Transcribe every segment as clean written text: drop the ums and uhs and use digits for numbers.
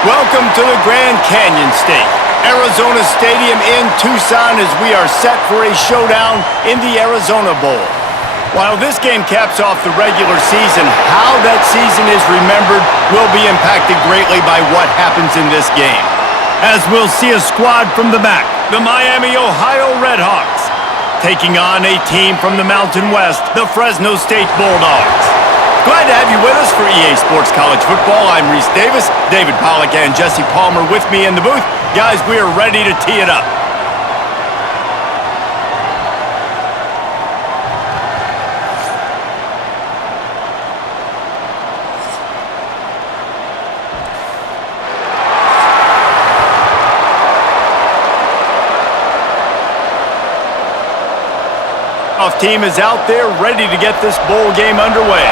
Welcome to the Grand Canyon State, Arizona Stadium in Tucson, as we are set for a showdown in the Arizona Bowl. While this game caps off the regular season, how that season is remembered will be impacted greatly by what happens in this game. As we'll see a squad from the back, the Miami, Ohio Redhawks, taking on a team from the Mountain West, the Fresno State Bulldogs. Glad to have you with us for EA Sports College Football. I'm Reese Davis, David Pollack and Jesse Palmer with me in the booth. Guys, we are ready to tee it up. Team is out there ready to get this bowl game underway.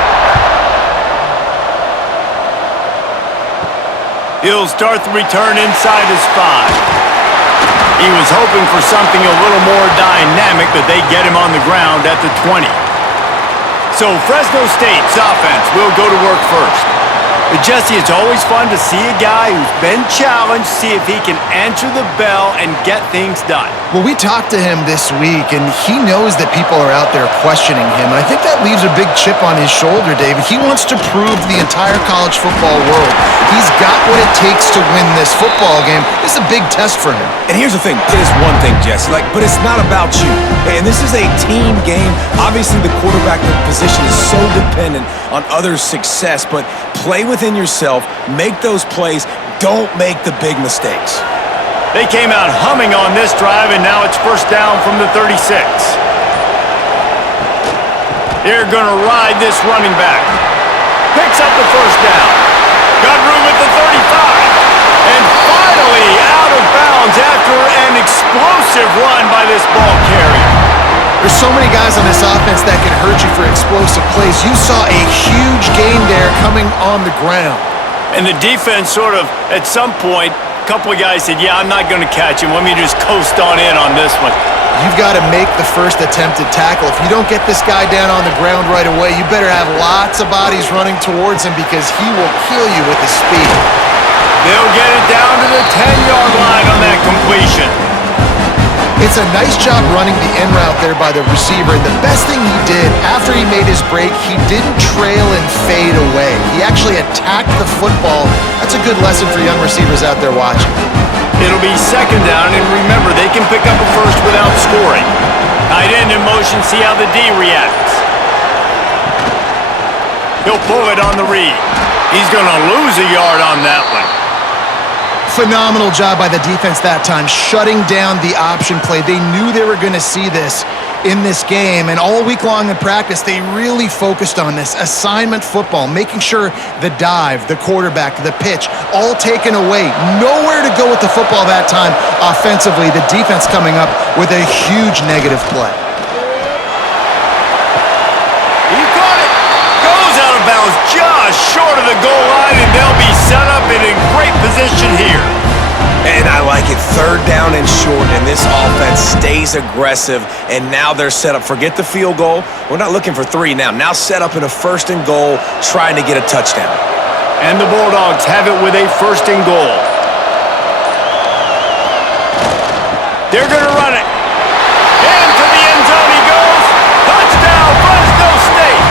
He'll start the return inside his 5. He was hoping for something a little more dynamic, but they get him on the ground at the 20. So Fresno State's offense will go to work first. But Jesse, it's always fun to see a guy who's been challenged, see if he can answer the bell and get things done. Well, we talked to him this week, and he knows that people are out there questioning him. And I think that leaves a big chip on his shoulder, David. He wants to prove to the entire college football world he's got what it takes to win this football game. This is a big test for him. And here's the thing. It is one thing, Jesse, but it's not about you. And this is a team game. Obviously, the quarterback position is so dependent on others' success, but play within yourself, make those plays, don't make the big mistakes. They came out humming on this drive, and now it's first down from the 36. They're going to ride this running back. Picks up the first down. Got room at the 35. And finally out of bounds after an explosive run by this ball carrier. There's so many guys on this offense that can hurt you for explosive plays. You saw a huge gain there coming on the ground. And the defense sort of, at some point, a couple of guys said, yeah, I'm not going to catch him. Let me just coast on in on this one. You've got to make the first attempted tackle. If you don't get this guy down on the ground right away, you better have lots of bodies running towards him because he will kill you with his speed. They'll get it down to the 10-yard line on that completion. It's a nice job running the in route there by the receiver. And the best thing he did after he made his break, he didn't trail and fade away. He actually attacked the football. That's a good lesson for young receivers out there watching. It'll be second down, and remember, they can pick up a first without scoring. Tight end in motion, see how the D reacts. He'll pull it on the read. He's going to lose a yard on that one. Phenomenal job by the defense that time, shutting down the option play. They knew they were going to see this in this game, and all week long in practice, they really focused on this assignment football, making sure the dive, the quarterback, the pitch, all taken away. Nowhere to go with the football that time offensively. The defense coming up with a huge negative play. He caught it. Goes out of bounds just short of the goal line, and they'll be set up in a great position here. And I like it. Third down and short, and this offense stays aggressive, and now they're set up. Forget the field goal. We're not looking for 3 now. Now set up in a first and goal, trying to get a touchdown. And the Bulldogs have it with a first and goal. They're going to run it. Into the end zone he goes. Touchdown, Fresno State.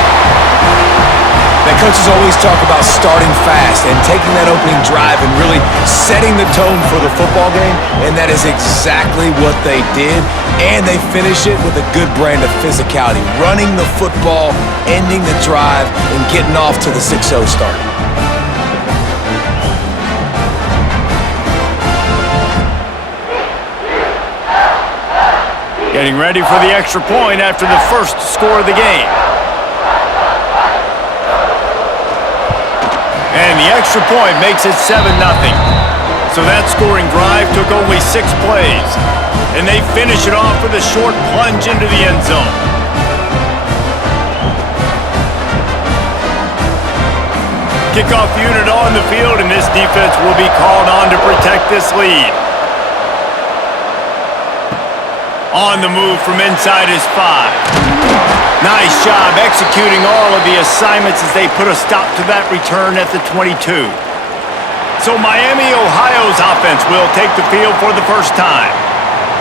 That coaches always talk about starting fast and taking that opening drive and really setting the tone for the football game, and that is exactly what they did, and they finish it with a good brand of physicality, running the football, ending the drive, and getting off to the 6-0 start. Getting ready for the extra point after the first score of the game. And the extra point makes it 7-0. So that scoring drive took only 6 plays. And they finish it off with a short plunge into the end zone. Kickoff unit on the field, and this defense will be called on to protect this lead. On the move from inside his 5. Nice job executing all of the assignments as they put a stop to that return at the 22. So Miami, Ohio's offense will take the field for the first time.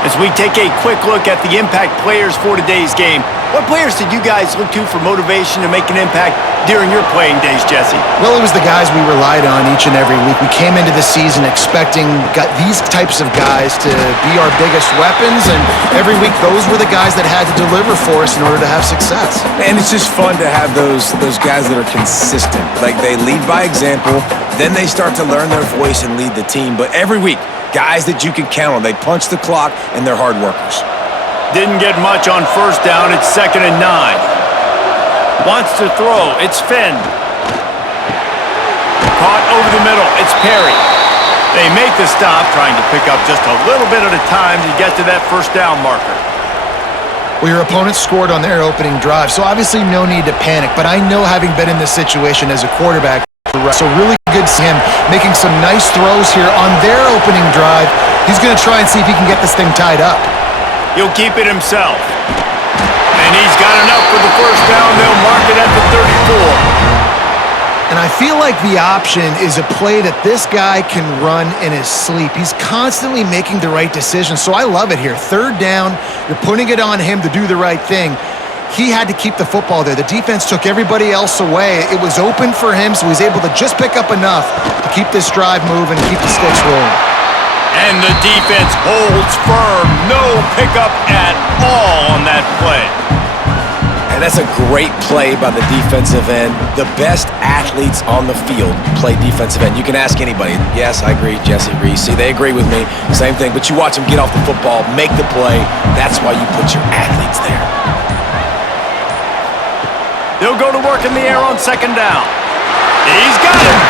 As we take a quick look at the impact players for today's game, what players did you guys look to for motivation to make an impact during your playing days, Jesse? Well, it was the guys we relied on each and every week. We came into the season expecting these types of guys to be our biggest weapons, and every week those were the guys that had to deliver for us in order to have success. And it's just fun to have those guys that are consistent. Like, they lead by example, then they start to learn their voice and lead the team. But every week, guys that you can count on. They punch the clock, and they're hard workers. Didn't get much on first down. It's 2nd and 9. Wants to throw. It's Finn. Caught over the middle. It's Perry. They make the stop, trying to pick up just a little bit at a time to get to that first down marker. Well, your opponent scored on their opening drive, so obviously no need to panic. But I know, having been in this situation as a quarterback, so really good to see him making some nice throws here on their opening drive. He's going to try and see if he can get this thing tied up. He'll keep it himself. And he's got enough for the first down. They'll mark it at the 34. And I feel like the option is a play that this guy can run in his sleep. He's constantly making the right decision, so I love it here. 3rd down, you're putting it on him to do the right thing. He had to keep the football there. The defense took everybody else away. It was open for him, so he's able to just pick up enough to keep this drive moving, keep the sticks rolling. And the defense holds firm. No pickup at all on that play. And that's a great play by the defensive end. The best athletes on the field play defensive end. You can ask anybody. Yes, I agree, Jesse Reese. See, they agree with me. Same thing. But you watch them get off the football, make the play. That's why you put your athletes there. They'll go to work in the air on 2nd down. He's got it.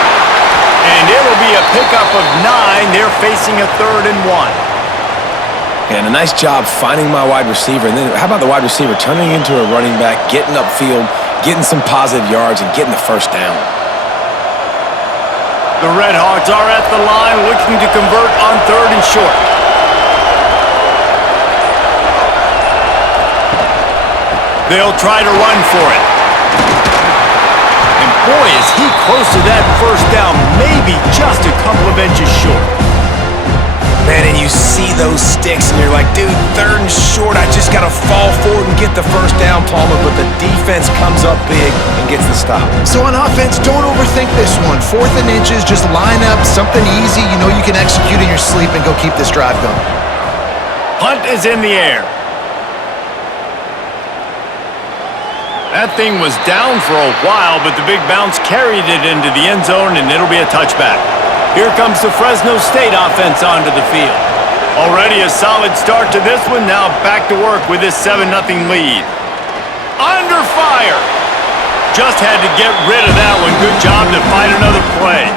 And it'll be a pickup of 9. They're facing a 3rd and 1. And a nice job finding my wide receiver. And then how about the wide receiver turning into a running back, getting upfield, getting some positive yards, and getting the first down. The Redhawks are at the line looking to convert on 3rd and short. They'll try to run for it. And boy, is he close to that first down, maybe just a couple of inches short. Man, and you see those sticks, and you're like, dude, 3rd and short, I just got to fall forward and get the first down, Palmer, but the defense comes up big and gets the stop. So on offense, don't overthink this one. 4th and inches, just line up, something easy. You know you can execute in your sleep and go keep this drive going. Punt is in the air. That thing was down for a while, but the big bounce carried it into the end zone, and it'll be a touchback. Here comes the Fresno State offense onto the field. Already a solid start to this one. Now back to work with this 7-0 lead. Under fire. Just had to get rid of that one. Good job to find another play.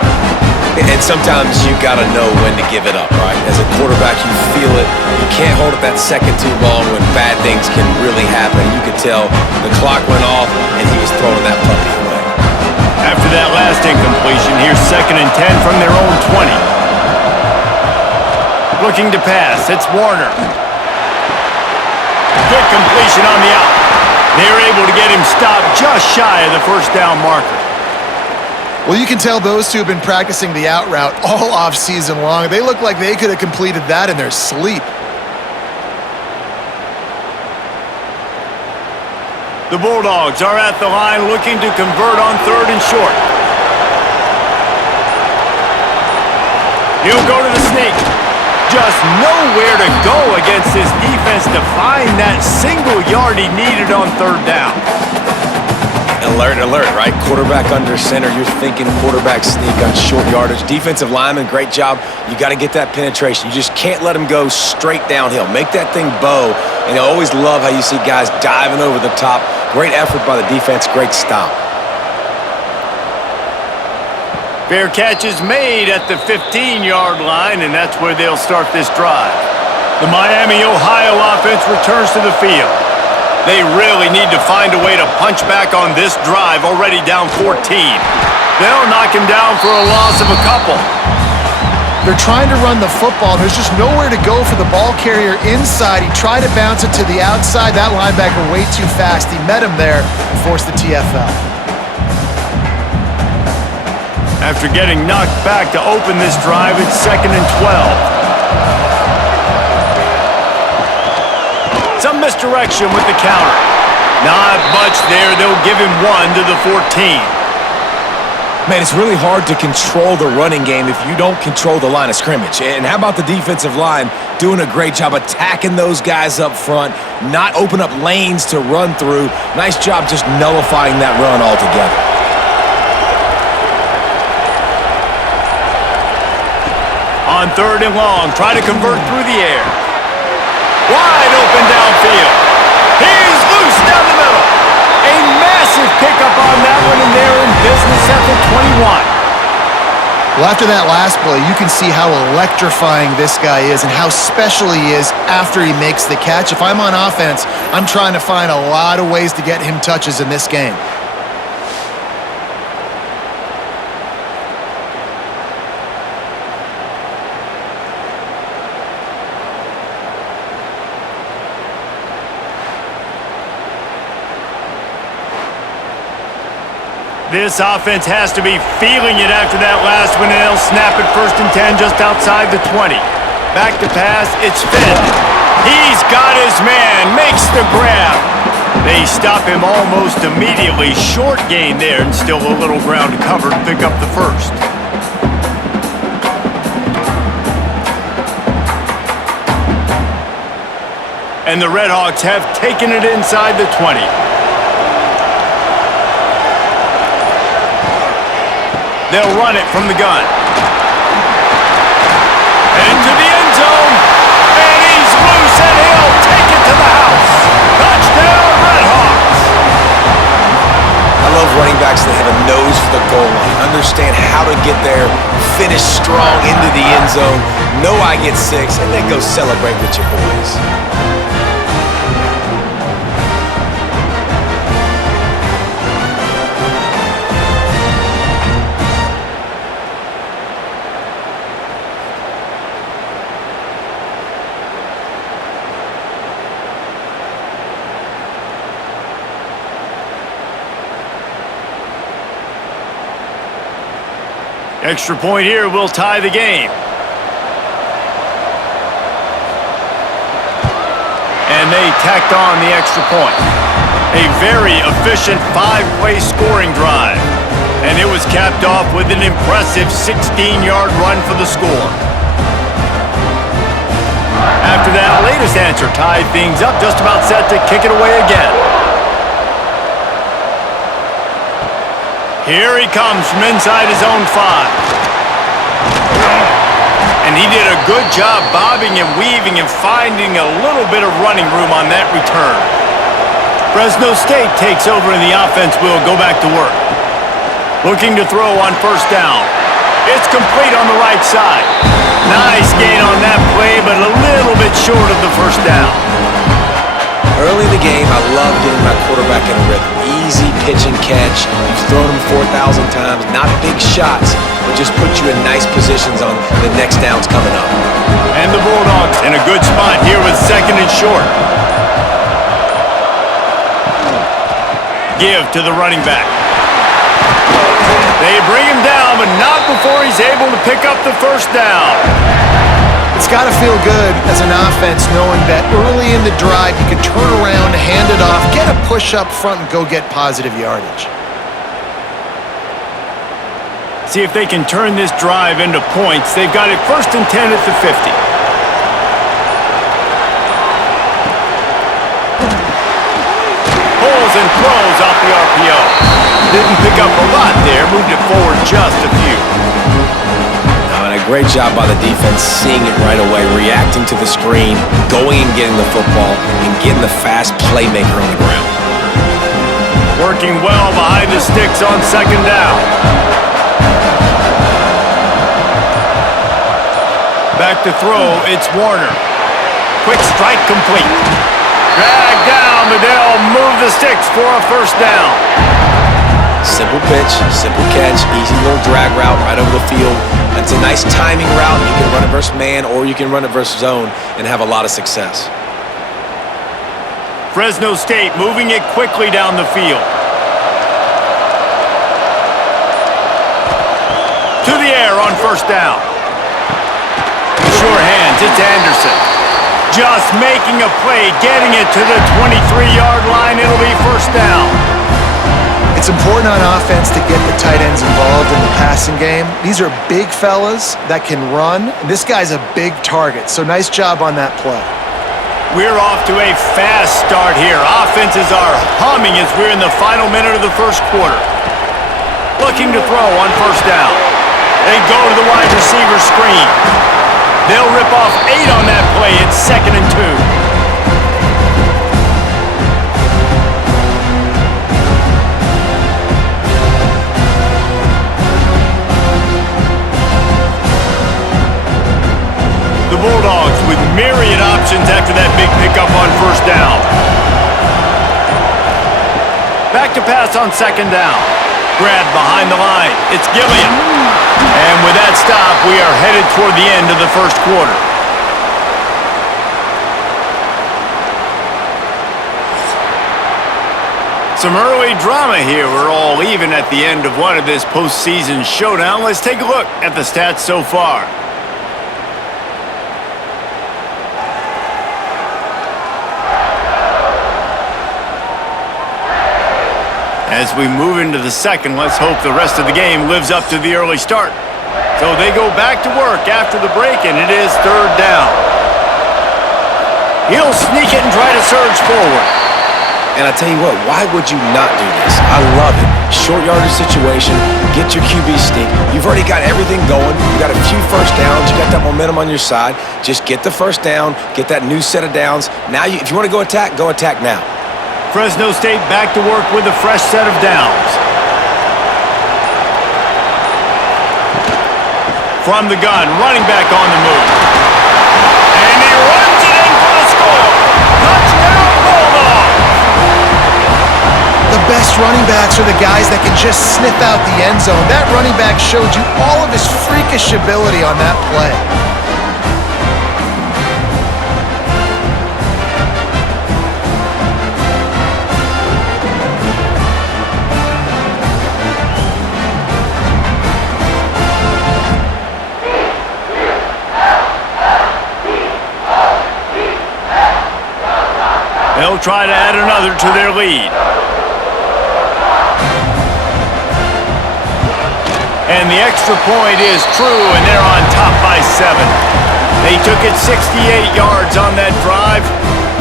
And sometimes you got to know when to give it up, right? As a quarterback, you feel it. You can't hold it that second too long when bad things can really happen. You could tell the clock went off, and he was throwing that puppy away. After that last incompletion, here's 2nd and 10 from their own 20. Looking to pass, it's Warner. Quick completion on the out. They're able to get him stopped just shy of the first down marker. Well, you can tell those two have been practicing the out route all off season long. They look like they could have completed that in their sleep. The Bulldogs are at the line looking to convert on 3rd and short. He'll go to the sneak. Just nowhere to go against this defense to find that single yard he needed on 3rd down. Alert, alert, right? Quarterback under center. You're thinking quarterback sneak on short yardage. Defensive lineman, great job. You got to get that penetration. You just can't let him go straight downhill. Make that thing bow. And I always love how you see guys diving over the top. Great effort by the defense. Great stop. Fair catch is made at the 15-yard line, and that's where they'll start this drive. The Miami, Ohio offense returns to the field. They really need to find a way to punch back on this drive, already down 14. They'll knock him down for a loss of a couple. They're trying to run the football. There's just nowhere to go for the ball carrier inside. He tried to bounce it to the outside. That linebacker way too fast. He met him there and forced the TFL. After getting knocked back to open this drive, it's 2nd and 12. Some misdirection with the counter. Not much there. They'll give him 1 to the 14. Man, it's really hard to control the running game if you don't control the line of scrimmage. And how about the defensive line doing a great job attacking those guys up front, not open up lanes to run through. Nice job just nullifying that run altogether. On 3rd and long, try to convert through the air. Wide open downfield. He's loose down the middle. A massive pickup on that one, and they're in business at the 21. Well, after that last play, you can see how electrifying this guy is and how special he is after he makes the catch. If I'm on offense, I'm trying to find a lot of ways to get him touches in this game. This offense has to be feeling it after that last one, and they'll snap it 1st and 10 just outside the 20. Back to pass, it's Finn. He's got his man, makes the grab. They stop him almost immediately. Short gain there, and still a little ground to cover to pick up the 1st. And the Redhawks have taken it inside the 20. They'll run it from the gun. Into the end zone. And he's loose, and he'll take it to the house. Touchdown, Redhawks. I love running backs that have a nose for the goal line, understand how to get there, finish strong into the end zone, know I get 6, and then go celebrate with your boys. Extra point here will tie the game. And they tacked on the extra point. A very efficient 5-play scoring drive. And it was capped off with an impressive 16-yard run for the score. After that latest answer tied things up, just about set to kick it away again. Here he comes from inside his own 5. And he did a good job bobbing and weaving and finding a little bit of running room on that return. Fresno State takes over and the offense will go back to work. Looking to throw on 1st down. It's complete on the right side. Nice gain on that play, but a little bit short of the 1st down. Early in the game, I love getting my quarterback in a rhythm. Easy pitch and catch. You've thrown him 4,000 times. Not big shots, but just put you in nice positions on the next downs coming up. And the Bulldogs in a good spot here with 2nd and short. Give to the running back. They bring him down, but not before he's able to pick up the 1st down. It's got to feel good as an offense knowing that early in the drive you can turn around, hand it off, get a push up front, and go get positive yardage. See if they can turn this drive into points. They've got it 1st and 10 at the 50. Pulls and throws off the RPO. Didn't pick up a lot there, moved it forward just a few. And a great job by the defense, seeing it right away, reacting to the screen, going and getting the football, and getting the fast playmaker on the ground. Working well behind the sticks on 2nd down. Back to throw, it's Warner. Quick strike complete. Dragged down, but they'll move the sticks for a 1st down. Simple pitch, simple catch, easy little drag route right over the field. It's a nice timing route. You can run it versus man or you can run it versus zone and have a lot of success. Fresno State moving it quickly down the field. first down. Sure hands, it's Anderson. Just making a play, getting it to the 23-yard line. It'll be first down. It's important on offense to get the tight ends involved in the passing game. These are big fellas that can run. This guy's a big target, so nice job on that play. We're off to a fast start here. Offenses are humming as we're in the final minute of the first quarter. Looking to throw on first down. They go to the wide receiver screen. They'll rip off 8 on that play. It's 2nd and 2. The Bulldogs with myriad options after that big pickup on first down. Back to pass on 2nd down. Grab behind the line. It's Gilliam. And with that stop, we are headed toward the end of the first quarter. Some early drama here. We're all even at the end of one of this postseason showdown. Let's take a look at the stats so far. As we move into the second, let's hope the rest of the game lives up to the early start. So they go back to work after the break, and it is 3rd down. He'll sneak it and try to surge forward. And I tell you what, why would you not do this? I love it. Short yardage situation, get your QB sneak. You've already got everything going. You got a few first downs. You got that momentum on your side. Just get the first down, get that new set of downs. Now, if you want to go attack now. Fresno State back to work with a fresh set of downs. From the gun, running back on the move. And he runs it in for the score. Touchdown, Bulldogs! The best running backs are the guys that can just sniff out the end zone. That running back showed you all of his freakish ability on that play. They'll try to add another to their lead. And the extra point is true, and they're on top by 7. They took it 68 yards on that drive,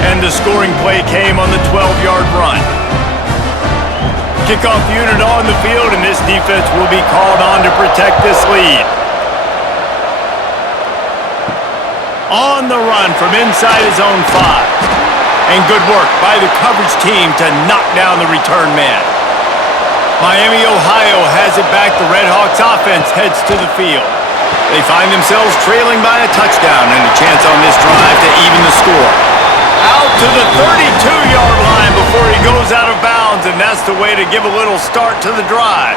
and the scoring play came on the 12-yard run. Kickoff unit on the field, and this defense will be called on to protect this lead. On the run from inside his own 5. And good work by the coverage team to knock down the return man. Miami, Ohio has it back. The Redhawks offense heads to the field. They find themselves trailing by a touchdown and a chance on this drive to even the score. Out to the 32-yard line before he goes out of bounds, and that's the way to give a little start to the drive.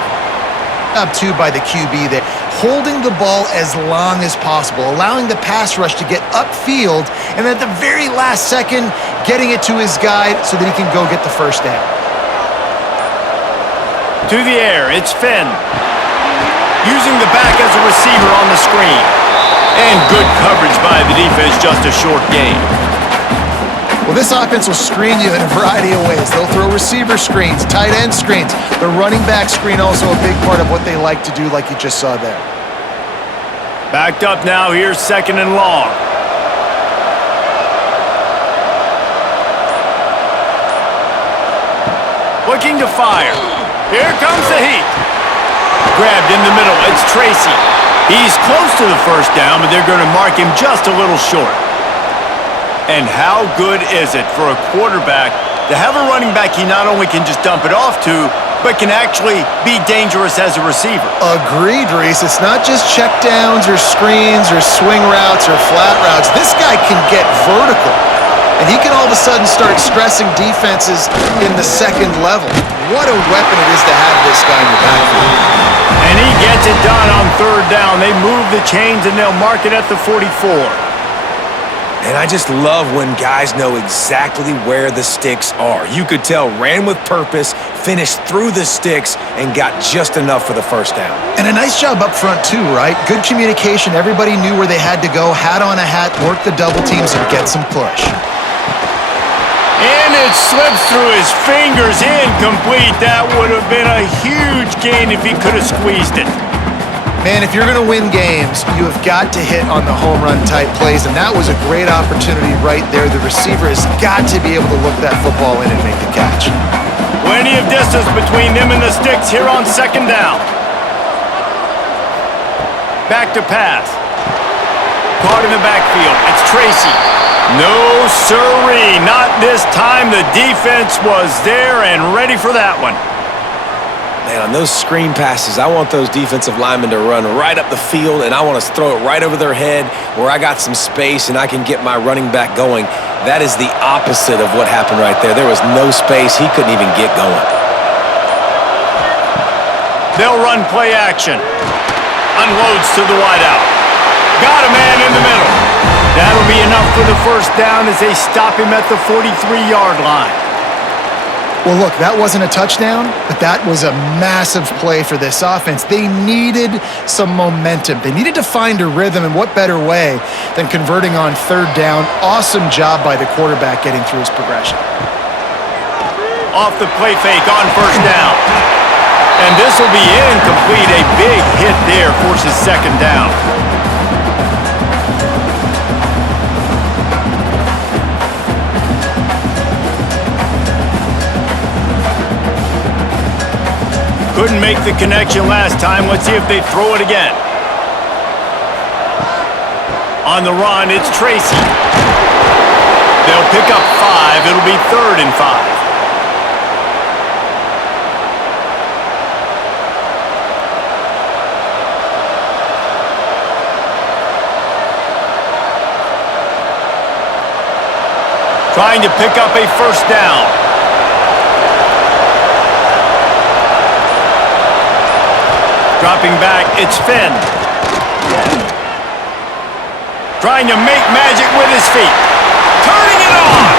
Up two by the QB there, holding the ball as long as possible, allowing the pass rush to get upfield, and at the very last second, getting it to his guy so that he can go get the first down. To the air, it's Finn. Using the back as a receiver on the screen. And good coverage by the defense, just a short gain. Well, this offense will screen you in a variety of ways. They'll throw receiver screens, tight end screens. The running back screen also a big part of what they like to do, like you just saw there. Backed up now, here's 2nd and long. Looking to fire. Here comes the heat. Grabbed in the middle, it's Tracy. He's close to the first down, but they're going to mark him just a little short. And how good is it for a quarterback to have a running back he not only can just dump it off to, but can actually be dangerous as a receiver? Agreed, Reese. It's not just check downs or screens or swing routes or flat routes. This guy can get vertical, and he can all of a sudden start stressing defenses in the second level. What a weapon it is to have this guy in your backfield. And he gets it done on 3rd down. They move the chains, and they'll mark it at the 44. And I just love when guys know exactly where the sticks are. You could tell ran with purpose, finished through the sticks, and got just enough for the first down. And a nice job up front too, right? Good communication. Everybody knew where they had to go, hat on a hat, work the double teams, and get some push. And it slips through his fingers, incomplete. That would have been a huge gain if he could have squeezed it. Man, if you're going to win games, you have got to hit on the home run type plays, and that was a great opportunity right there. The receiver has got to be able to look that football in and make the catch. Plenty of distance between them and the sticks here on second down. Back to pass. Caught in the backfield. It's Tracy. No sirree, not this time. The defense was there and ready for that one. Man, on those screen passes, I want those defensive linemen to run right up the field, and I want to throw it right over their head where I got some space and I can get my running back going. That is the opposite of what happened right there. There was no space. He couldn't even get going. They'll run play action. Unloads to the wideout. Got a man in the middle. That'll be enough for the first down as they stop him at the 43-yard line. Well, look, that wasn't a touchdown, but that was a massive play for this offense. They needed some momentum. They needed to find a rhythm, and what better way than converting on third down. Awesome job by the quarterback getting through his progression. Off the play fake on first down. And this will be incomplete. A big hit there forces second down. Couldn't make the connection last time. Let's see if they throw it again. On the run, it's Tracy. They'll pick up 5. It'll be 3rd and 5. Trying to pick up a first down. Dropping back, it's Finn. Trying to make magic with his feet. Turning it on.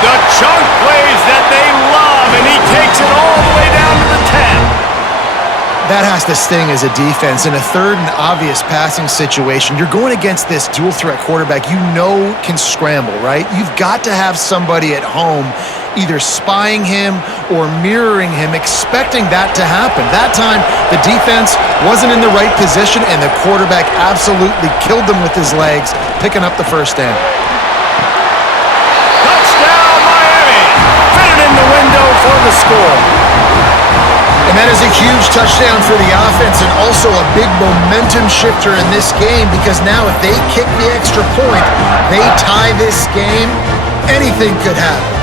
The chunk plays that they love, and he takes it all the way down to the 10. That has to sting as a defense. In a third and obvious passing situation, you're going against this dual-threat quarterback you know can scramble, right? You've got to have somebody at home either spying him or mirroring him, expecting that to happen. That time, the defense wasn't in the right position, and the quarterback absolutely killed them with his legs, picking up the first down. Touchdown, Miami! Fitted in the window for the score. And that is a huge touchdown for the offense and also a big momentum shifter in this game, because now if they kick the extra point, they tie this game, anything could happen.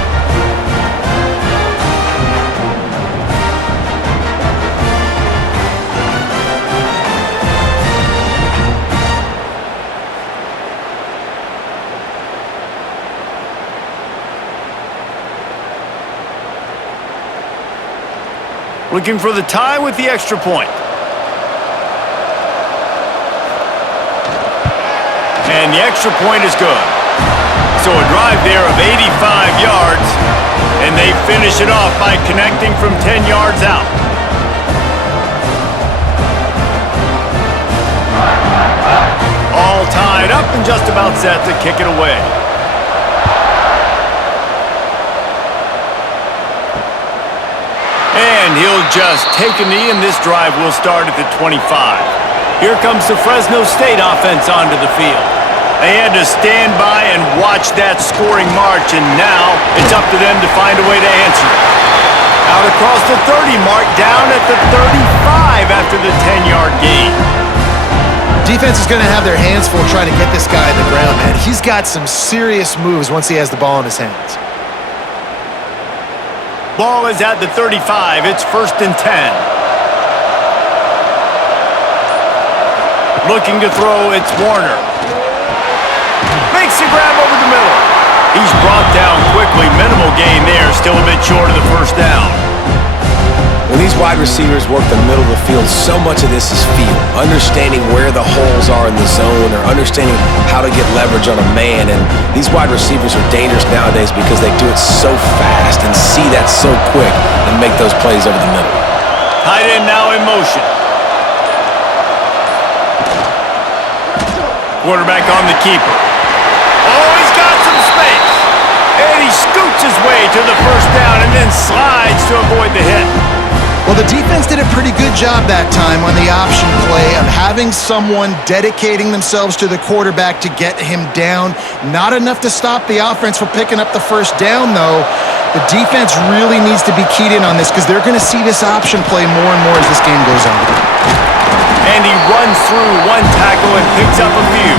Looking for the tie with the extra point. And the extra point is good. So a drive there of 85 yards, and they finish it off by connecting from 10 yards out. All tied up and just about set to kick it away. And he'll just take a knee, and this drive will start at the 25. Here comes the Fresno State offense onto the field. They had to stand by and watch that scoring march, and now it's up to them to find a way to answer it. Out across the 30 mark, down at the 35 after the 10-yard gain. Defense is going to have their hands full trying to get this guy on the ground, man. He's got some serious moves once he has the ball in his hands. Ball is at the 35. It's 1st and 10. Looking to throw, it's Warner. Makes a grab over the middle. He's brought down quickly. Minimal gain there. Still a bit short of the first down. When these wide receivers work the middle of the field, so much of this is feel, understanding where the holes are in the zone or understanding how to get leverage on a man. And these wide receivers are dangerous nowadays because they do it so fast and see that so quick and make those plays over the middle. Tight end now in motion. Quarterback on the keeper. Oh, he's got some space. And he scoots his way to the first down and then slides to avoid the hit. Well, the defense did a pretty good job that time on the option play of having someone dedicating themselves to the quarterback to get him down. Not enough to stop the offense from picking up the first down, though. The defense really needs to be keyed in on this because they're going to see this option play more and more as this game goes on. And he runs through one tackle and picks up a few.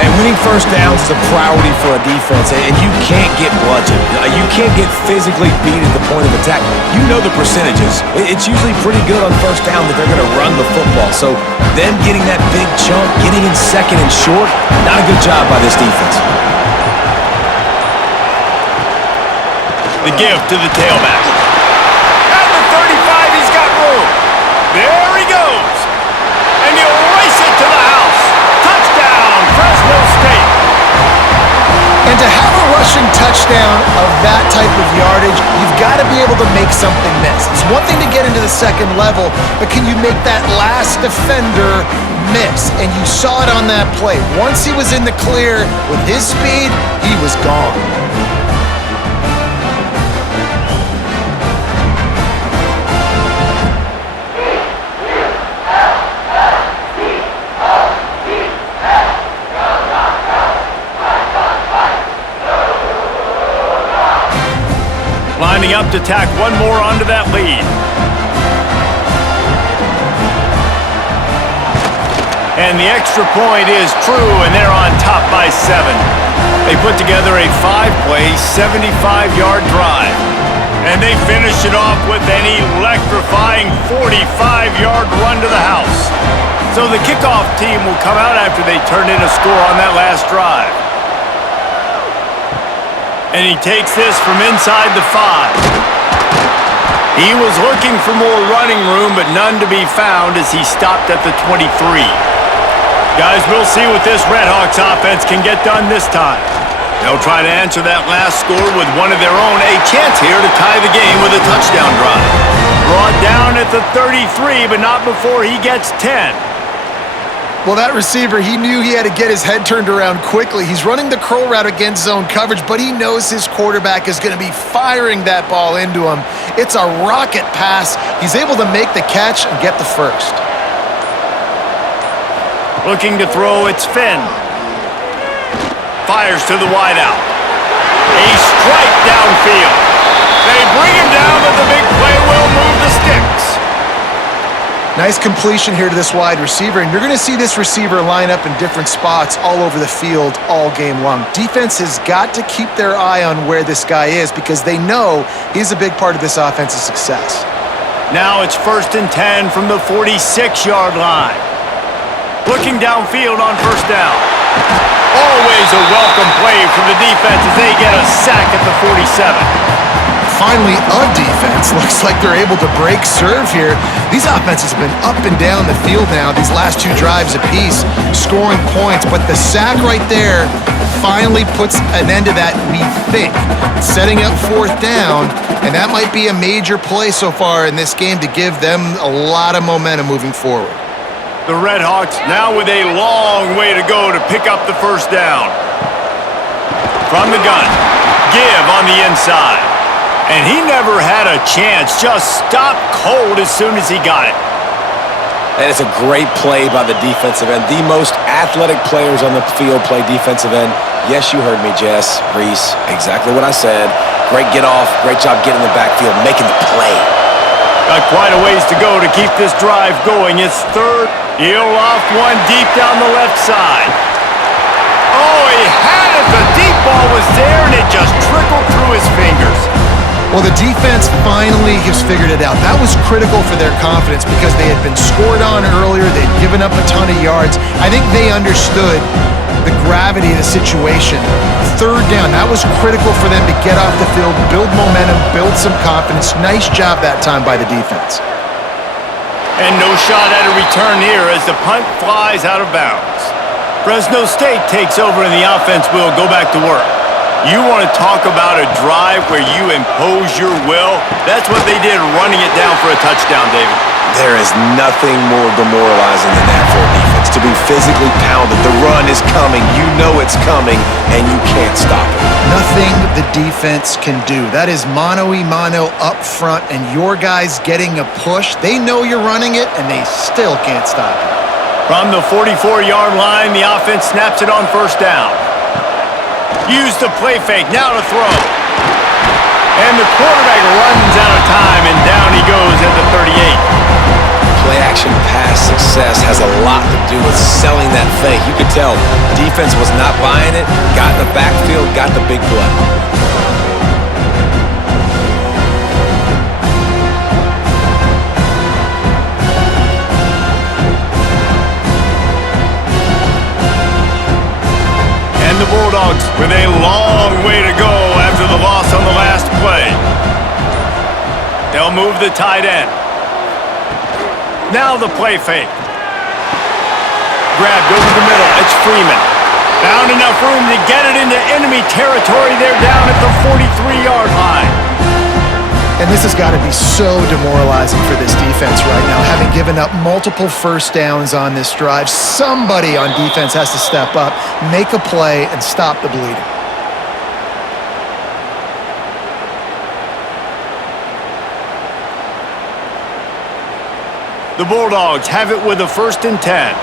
And winning first downs is a priority for a defense, and you can't get bludgeoned. You can't get physically beat at the point of attack. You know the percentages. It's usually pretty good on first down that they're going to run the football. So them getting that big chunk, getting in second and short, not a good job by this defense. The give to the tailback. At the 35, he's got room. There he goes. And he'll race it to the house. Touchdown, Fresno State. And to have a rushing touchdown of that type of yardage, you've got to be able to make something miss. It's one thing to get into the second level, but can you make that last defender miss? And you saw it on that play. Once he was in the clear with his speed, he was gone. Lining up to tack one more onto that lead. And the extra point is true, and they're on top by 7. They put together a 5-play, 75-yard drive. And they finish it off with an electrifying 45-yard run to the house. So the kickoff team will come out after they turn in a score on that last drive. And he takes this from inside the 5. He was looking for more running room, but none to be found as he stopped at the 23. Guys, we'll see what this Redhawks offense can get done this time. They'll try to answer that last score with one of their own. A chance here to tie the game with a touchdown drive. Brought down at the 33, but not before he gets 10. Well, that receiver, he knew he had to get his head turned around quickly. He's running the curl route against zone coverage, but he knows his quarterback is going to be firing that ball into him. It's a rocket pass. He's able to make the catch and get the first. Looking to throw, it's Finn. Fires to the wideout. A strike downfield. They bring him down, but the big play will move the sticks. Nice completion here to this wide receiver, and you're going to see this receiver line up in different spots all over the field all game long. Defense has got to keep their eye on where this guy is because they know he's a big part of this offense's success. Now it's 1st and 10 from the 46-yard line. Looking downfield on first down. Always a welcome play from the defense as they get a sack at the 47. Finally, a defense. Looks like they're able to break serve here. These offenses have been up and down the field now, these last 2 drives apiece, scoring points. But the sack right there finally puts an end to that, we think. Setting up 4th down, and that might be a major play so far in this game to give them a lot of momentum moving forward. The Redhawks now with a long way to go to pick up the first down. From the gun, give on the inside. And he never had a chance, just stopped cold as soon as he got it. And it's a great play by the defensive end. The most athletic players on the field play defensive end. Yes, you heard me, Jess, Reese. Exactly what I said. Great get off, great job getting in the backfield, making the play. Got quite a ways to go to keep this drive going. It's 3rd. He'll loft one deep down the left side. Oh, he had it. The deep ball was there, and it just trickled through his fingers. Well, the defense finally has figured it out. That was critical for their confidence because they had been scored on earlier. They'd given up a ton of yards. I think they understood the gravity of the situation. Third down, that was critical for them to get off the field, build momentum, build some confidence. Nice job that time by the defense. And no shot at a return here as the punt flies out of bounds. Fresno State takes over and the offense will go back to work. You want to talk about a drive where you impose your will? That's what they did, running it down for a touchdown, David. There is nothing more demoralizing than that for a defense. To be physically pounded, the run is coming, you know it's coming, and you can't stop it. Nothing the defense can do. That is mano-a-mano up front, and your guys getting a push. They know you're running it, and they still can't stop it. From the 44-yard line, the offense snaps it on first down. Use the play fake, now to throw. And the quarterback runs out of time, and down he goes at the 38. Play-action pass success has a lot to do with selling that fake. You could tell defense was not buying it, got in the backfield, got the big play. And the Bulldogs with a long way to go after the loss on the last play. They'll move the tight end. Now the play fake. Grabbed over the middle. It's Freeman. Found enough room to get it into enemy territory. They're down at the 43-yard line. And this has got to be so demoralizing for this defense right now. Having given up multiple first downs on this drive, somebody on defense has to step up, make a play, and stop the bleeding. The Bulldogs have it with a 1st and 10.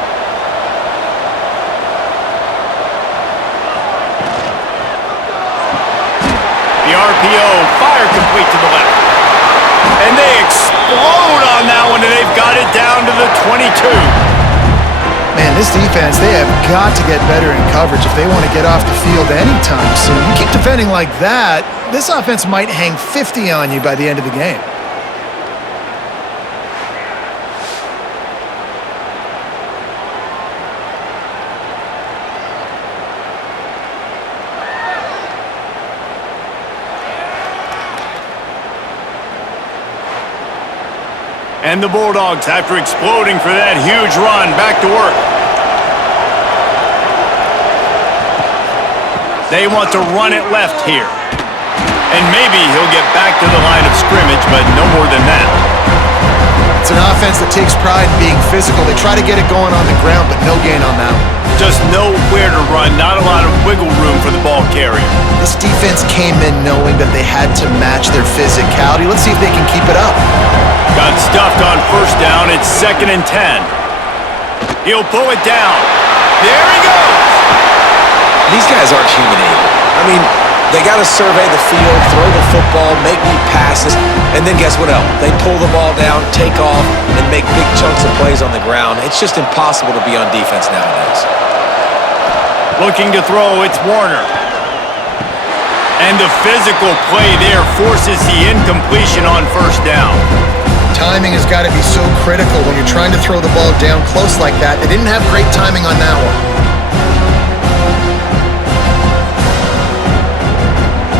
The RPO, fire complete to the left. And they explode on that one, and they've got it down to the 22. Man, this defense, they have got to get better in coverage if they want to get off the field anytime soon. You keep defending like that, this offense might hang 50 on you by the end of the game. And the Bulldogs, after exploding for that huge run, back to work. They want to run it left here. And maybe he'll get back to the line of scrimmage, but no more than that. It's an offense that takes pride in being physical. They try to get it going on the ground, but no gain on that one. Just nowhere to run, not a lot of wiggle room for the ball carrier. This defense came in knowing that they had to match their physicality. Let's see if they can keep it up. Got stuffed on first down. It's 2nd and 10. He'll pull it down. There he goes. These guys aren't human either. I mean, they got to survey the field, throw the football, make neat passes, and then guess what else? They pull the ball down, take off, and make big chunks of plays on the ground. It's just impossible to be on defense nowadays. Looking to throw, it's Warner. And the physical play there forces the incompletion on first down. Timing has got to be so critical when you're trying to throw the ball down close like that. They didn't have great timing on that one.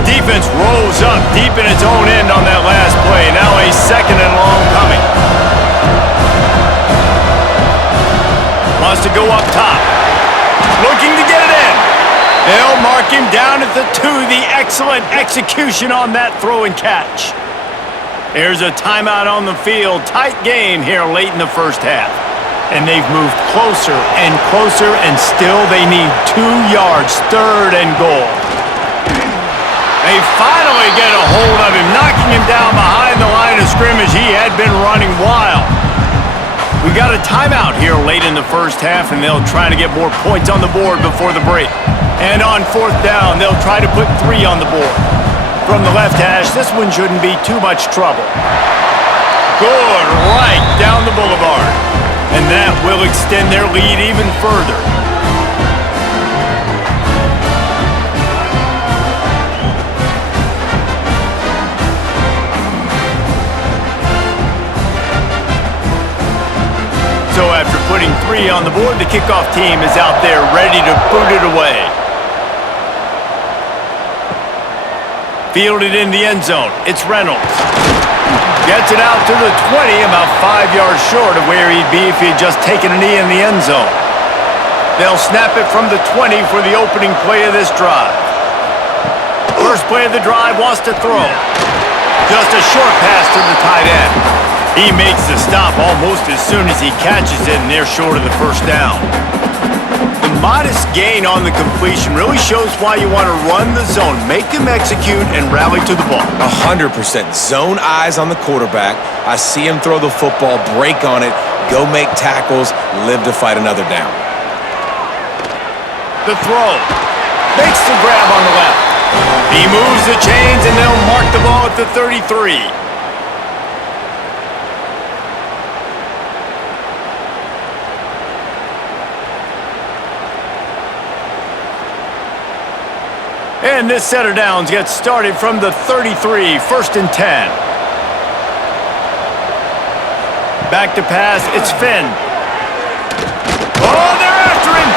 Defense rolls up deep in its own end on that last play. Now a 2nd and long coming. Wants to go up top. Looking to get it in. They'll mark him down at the 2. The excellent execution on that throw and catch. There's a timeout on the field. Tight game here late in the first half. And they've moved closer and closer, and still they need 2 yards, 3rd and goal. They finally get a hold of him, knocking him down behind the line of scrimmage. He had been running wild. We got a timeout here late in the first half, and they'll try to get more points on the board before the break. And on 4th down, they'll try to put 3 on the board. From the left hash, this one shouldn't be too much trouble. Good, right down the boulevard. And that will extend their lead even further. So after putting 3 3 on the board. The kickoff team is out there ready to boot it away. Fielded in the end zone. It's Reynolds. Gets it out to the 20, about 5 yards short of where he'd be if he'd just taken a knee in the end zone. They'll snap it from the 20 for the opening play of this drive. First play of the drive, wants to throw. Just a short pass to the tight end. He makes the stop almost as soon as he catches it, and they're short of the first down. The modest gain on the completion really shows why you want to run the zone, make him execute, and rally to the ball. 100%. Zone eyes on the quarterback. I see him throw the football, break on it, go make tackles, live to fight another down. The throw. Makes the grab on the left. He moves the chains, and they'll mark the ball at the 33. And this set of downs gets started from the 33, 1st and 10. Back to pass, it's Finn. Oh, they're after him!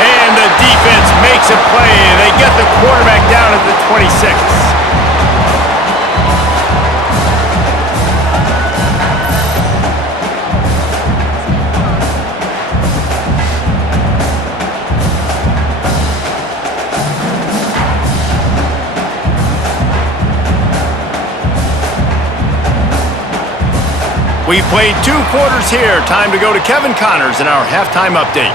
And the defense makes a play. They get the quarterback down at the 26. We've played 2 quarters here. Time to go to Kevin Connors in our halftime update.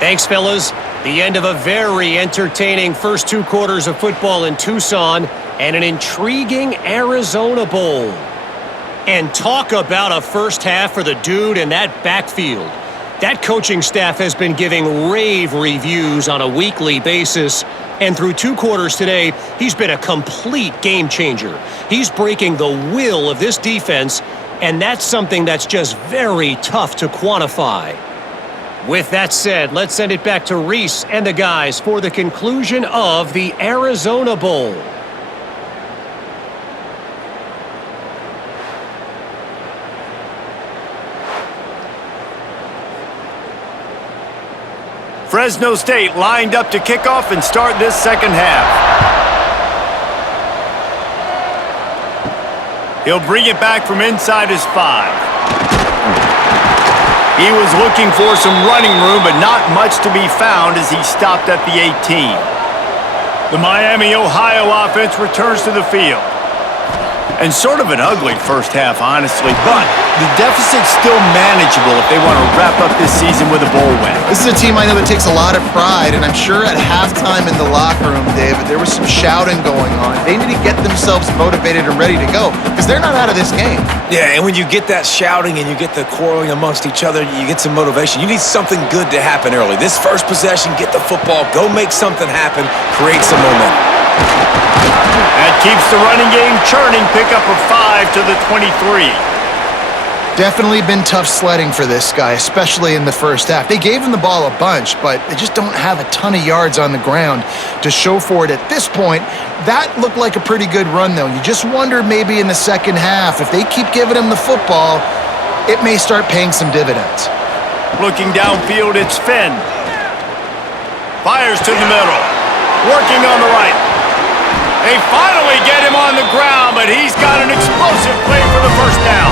Thanks, fellas. The end of a very entertaining first 2 quarters of football in Tucson and an intriguing Arizona Bowl. And talk about a first half for the dude in that backfield. That coaching staff has been giving rave reviews on a weekly basis. And through 2 quarters today, he's been a complete game changer. He's breaking the will of this defense, and that's something that's just very tough to quantify. With that said, let's send it back to Reese and the guys for the conclusion of the Arizona Bowl. Fresno State lined up to kick off and start this second half. He'll bring it back from inside his 5. He was looking for some running room, but not much to be found as he stopped at the 18. The Miami, Ohio offense returns to the field. And sort of an ugly first half, honestly, but the deficit's still manageable if they want to wrap up this season with a bowl win. This is a team I know that takes a lot of pride, and I'm sure at halftime in the locker room, David, there was some shouting going on. They need to get themselves motivated and ready to go because they're not out of this game. Yeah, and when you get that shouting and you get the quarreling amongst each other, you get some motivation. You need something good to happen early. This first possession, get the football, go make something happen, create some momentum. That keeps the running game churning. Pick up a 5 to the 23. Definitely been tough sledding for this guy, especially in the first half. They gave him the ball a bunch, but they just don't have a ton of yards on the ground to show for it at this point. That looked like a pretty good run, though. You just wonder maybe in the second half, if they keep giving him the football, it may start paying some dividends. Looking downfield, it's Finn. Fires to the middle. Working on the right. They finally get him on the ground, but he's got an explosive play for the first down.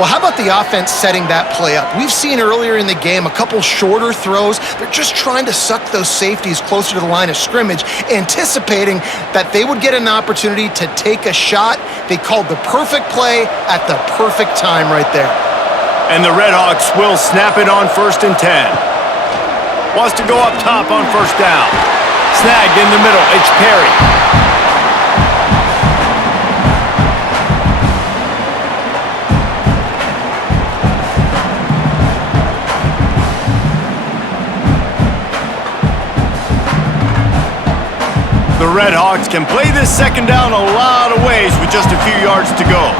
Well, how about the offense setting that play up? We've seen earlier in the game a couple shorter throws. They're just trying to suck those safeties closer to the line of scrimmage, anticipating that they would get an opportunity to take a shot. They called the perfect play at the perfect time right there. And the Redhawks will snap it on 1st and 10. Wants to go up top on first down. Snagged in the middle, it's Perry. The Redhawks can play this second down a lot of ways with just a few yards to go.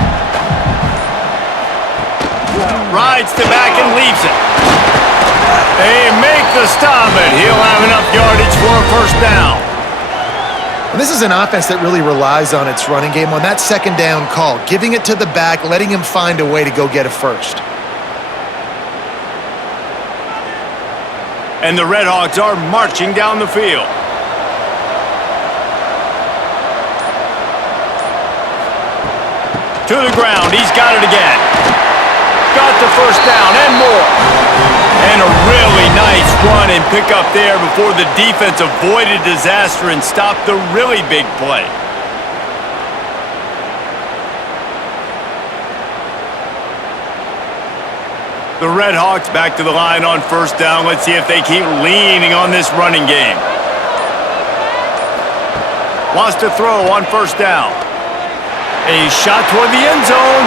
Rides to back and leaves it. They make the stop, but he'll have enough yardage for a first down. And this is an offense that really relies on its running game on that second down call, giving it to the back, letting him find a way to go get a first. And the Redhawks are marching down the field. To the ground, he's got it again. Got the first down and more. And a really nice run and pick up there before the defense avoided disaster and stopped the really big play. The Redhawks back to the line on first down. Let's see if they keep leaning on this running game. Wants to throw on first down. A shot toward the end zone.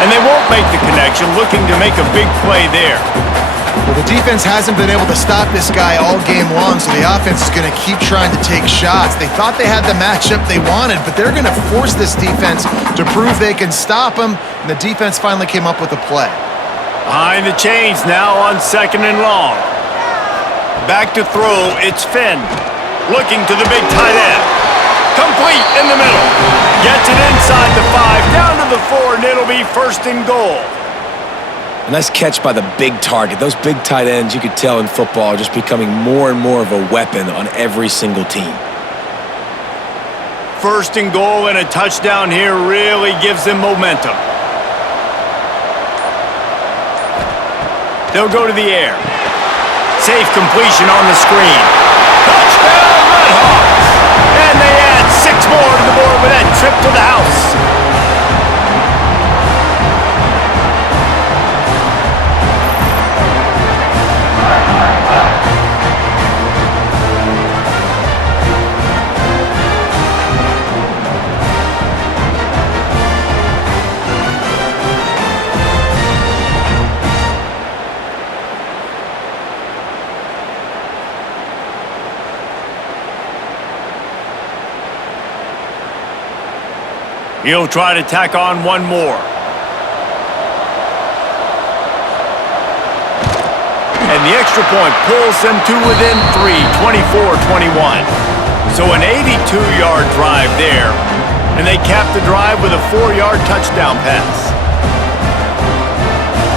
And they won't make the connection, looking to make a big play there. Well, the defense hasn't been able to stop this guy all game long, so the offense is going to keep trying to take shots. They thought they had the matchup they wanted, but they're going to force this defense to prove they can stop him, and the defense finally came up with a play. Behind the chains now on second and long. Back to throw, it's Finn. Looking to the big tight end. Complete in the middle. Gets it inside the 5, down to the 4, and it'll be first and goal. A nice catch by the big target. Those big tight ends, you could tell in football, are just becoming more and more of a weapon on every single team. First and goal and a touchdown here really gives them momentum. They'll go to the air. Safe completion on the screen. Touchdown, Redhawks! And they add 6 more to the board with that trip to the house. He'll try to tack on one more. And the extra point pulls them to within 3, 24-21. So an 82-yard drive there. And they cap the drive with a 4-yard touchdown pass.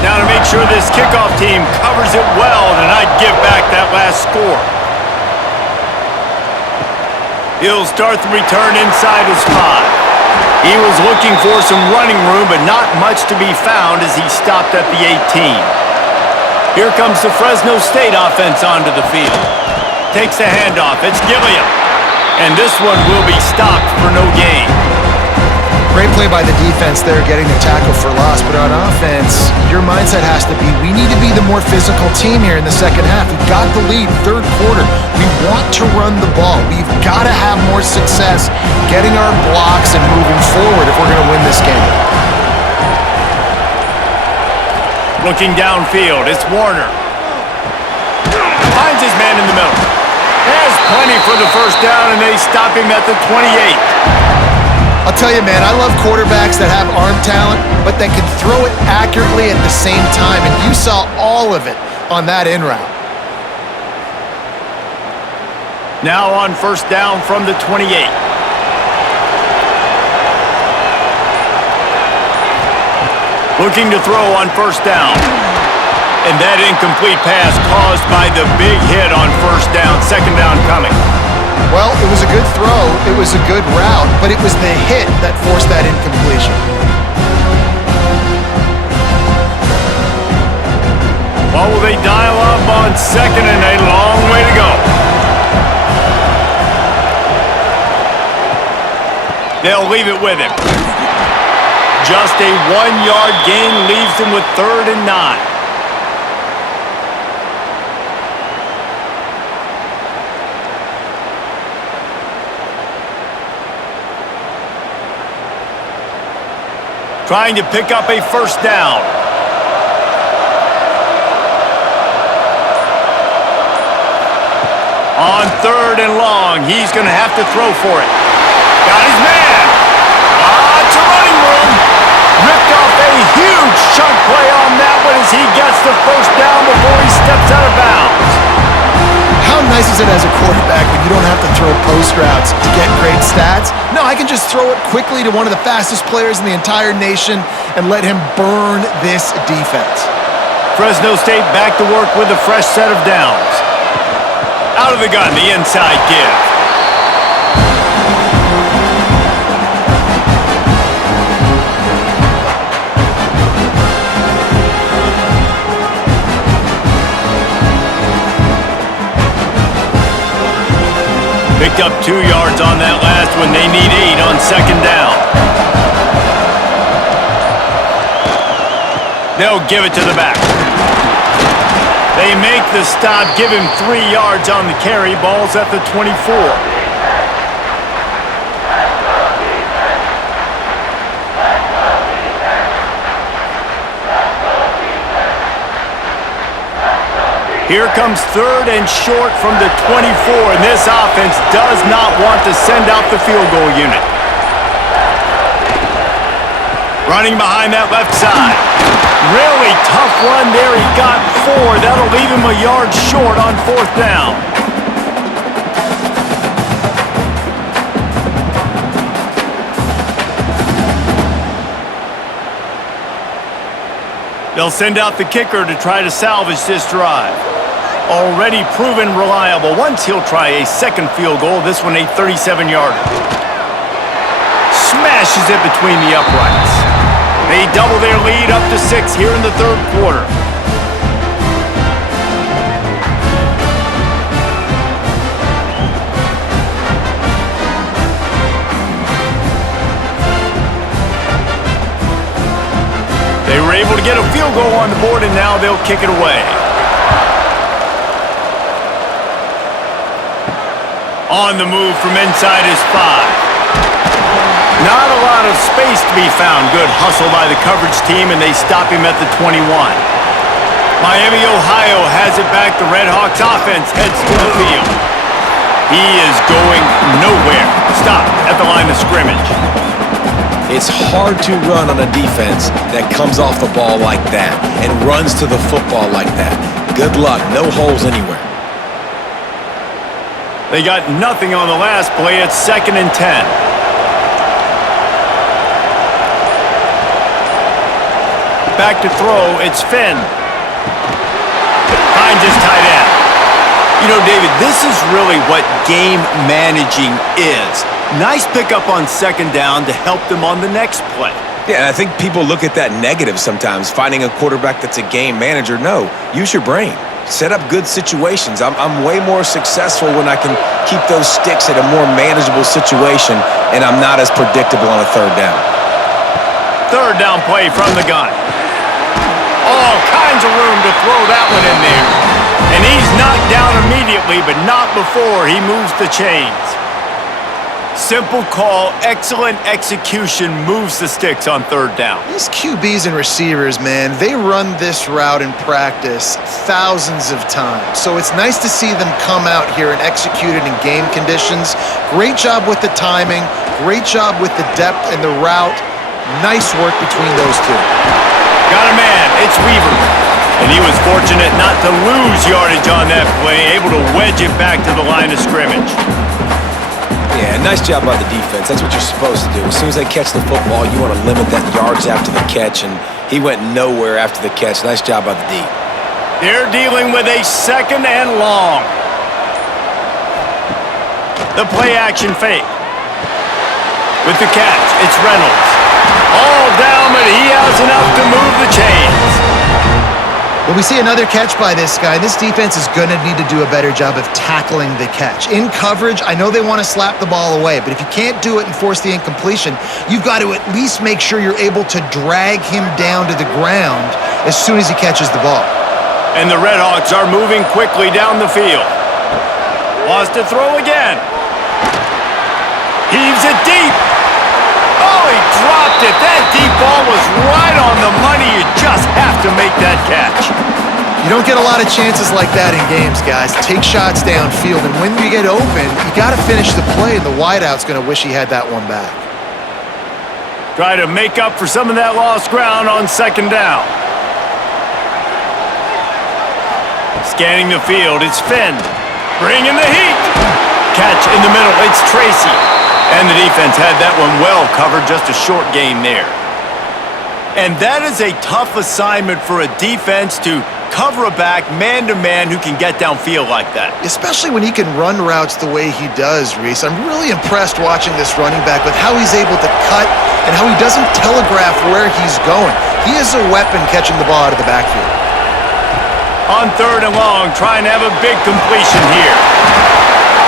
Now to make sure this kickoff team covers it well and not give back that last score. He'll start the return inside his 5. He was looking for some running room, but not much to be found as he stopped at the 18. Here comes the Fresno State offense onto the field. Takes the handoff. It's Gilliam. And this one will be stopped for no gain. Great play by the defense there, getting the tackle for loss. But on offense, your mindset has to be, we need to be the more physical team here in the second half. We've got the lead, third quarter. We want to run the ball. We've got to have more success getting our blocks and moving forward if we're going to win this game. Looking downfield, it's Warner. Finds his man in the middle. Has plenty for the first down, and they stop him at the 28. I'll tell you, man, I love quarterbacks that have arm talent, but that can throw it accurately at the same time, and you saw all of it on that in route. Now on first down from the 28. Looking to throw on first down. And that incomplete pass caused by the big hit on first down, second down coming. Well, it was a good throw, it was a good route, but it was the hit that forced that incompletion. Well, will they dial up on second and a long way to go? They'll leave it with him. Just a 1-yard gain leaves him with 3rd and 9. Trying to pick up a first down. On 3rd and long, he's going to have to throw for it. Got his man. Lots of running room. Ripped off a huge chunk play on that one as he gets the first down before he steps out of bounds. How nice is it as a quarterback when you don't have to throw post routes to get great stats. No, I can just throw it quickly to one of the fastest players in the entire nation and let him burn this defense. Fresno State back to work with a fresh set of downs. Out of the gun, the inside give. Picked up 2 yards on that last one. They need 8 on second down. They'll give it to the back. They make the stop, give him 3 yards on the carry. Ball's at the 24. Here comes 3rd and short from the 24, and this offense does not want to send out the field goal unit. Running behind that left side. Really tough run there. He got 4. That'll leave him a yard short on 4th down. They'll send out the kicker to try to salvage this drive. Already proven reliable. Once he'll try a second field goal, this one a 37-yarder. Smashes it between the uprights. They double their lead up to 6 here in the 3rd quarter. They were able to get a field goal on the board, and now they'll kick it away. On the move from inside his 5. Not a lot of space to be found. Good hustle by the coverage team, and they stop him at the 21. Miami, Ohio has it back. The Redhawks offense heads to the field. He is going nowhere. Stop at the line of scrimmage. It's hard to run on a defense that comes off the ball like that and runs to the football like that. Good luck. No holes anywhere. They got nothing on the last play. It's 2nd and 10. Back to throw. It's Finn. Finds his tight end. You know, David, this is really what game managing is. Nice pickup on second down to help them on the next play. Yeah, and I think people look at that negative sometimes, finding a quarterback that's a game manager. No, use your brain. Set up good situations. I'm way more successful when I can keep those sticks at a more manageable situation, and I'm not as predictable on a 3rd down. 3rd down play from the gun. All kinds of room to throw that one in there. And he's knocked down immediately, but not before he moves the chains. Simple call, excellent execution, moves the sticks on 3rd down. These QBs and receivers, man, they run this route in practice thousands of times. So it's nice to see them come out here and execute it in game conditions. Great job with the timing, great job with the depth and the route. Nice work between those two. Got a man, it's Weaver. And he was fortunate not to lose yardage on that play, able to wedge it back to the line of scrimmage. Yeah, nice job by the defense. That's what you're supposed to do. As soon as they catch the football, you want to limit that yards after the catch, and he went nowhere after the catch. Nice job by the D. They're dealing with a 2nd and long. The play action fake. With the catch, it's Reynolds. All down, but he has enough to move the chains. When we see another catch by this guy, this defense is going to need to do a better job of tackling the catch. In coverage, I know they want to slap the ball away, but if you can't do it and force the incompletion, you've got to at least make sure you're able to drag him down to the ground as soon as he catches the ball. And the Redhawks are moving quickly down the field. Wants to throw again. Heaves it deep. Oh, he dropped it. That deep ball was right on the money. You just have to make that catch. You don't get a lot of chances like that in games, guys. Take shots downfield, and when you get open, you got to finish the play, and the wideout's going to wish he had that one back. Try to make up for some of that lost ground on second down. Scanning the field, it's Finn. Bringing the heat. catch in the middle. It's Tracy. And the defense had that one well covered, just a short gain there. And that is a tough assignment for a defense to cover a back man-to-man who can get downfield like that. Especially when he can run routes the way he does, Reese. I'm really impressed watching this running back with how he's able to cut and how he doesn't telegraph where he's going. He is a weapon catching the ball out of the backfield. On 3rd and long, trying to have a big completion here.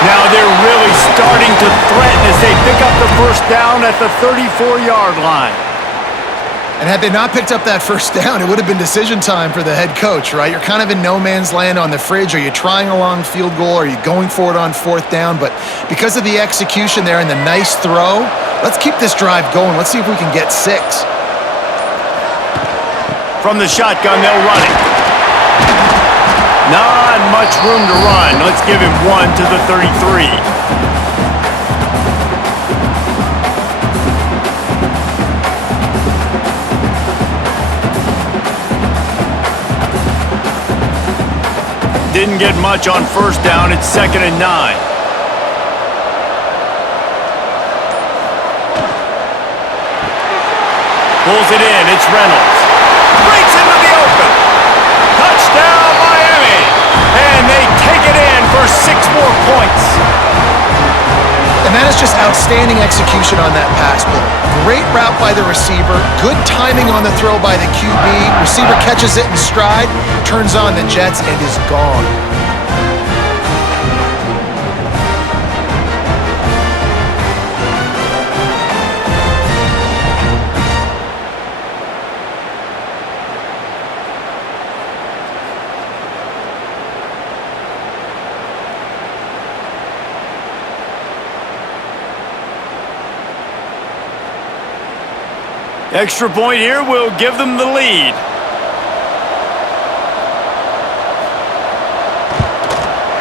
Now they're really starting to threaten as they pick up the first down at the 34-yard line. And had they not picked up that first down, it would have been decision time for the head coach, right? You're kind of in no man's land on the fridge. Are you trying a long field goal? Are you going for it on 4th down? But because of the execution there and the nice throw, let's keep this drive going. Let's see if we can get 6. From the shotgun, they'll run it. Not much room to run. Let's give him 1 to the 33. Didn't get much on 1st down. It's 2nd and 9. Pulls it in. It's Reynolds. Breaks into the open. Touchdown, Miami. And they take it in for 6 more points. And that is just outstanding execution on that pass play. Great route by the receiver. Good timing on the throw by the QB. Receiver catches it in stride, turns on the jets, and is gone. Extra point here will give them the lead.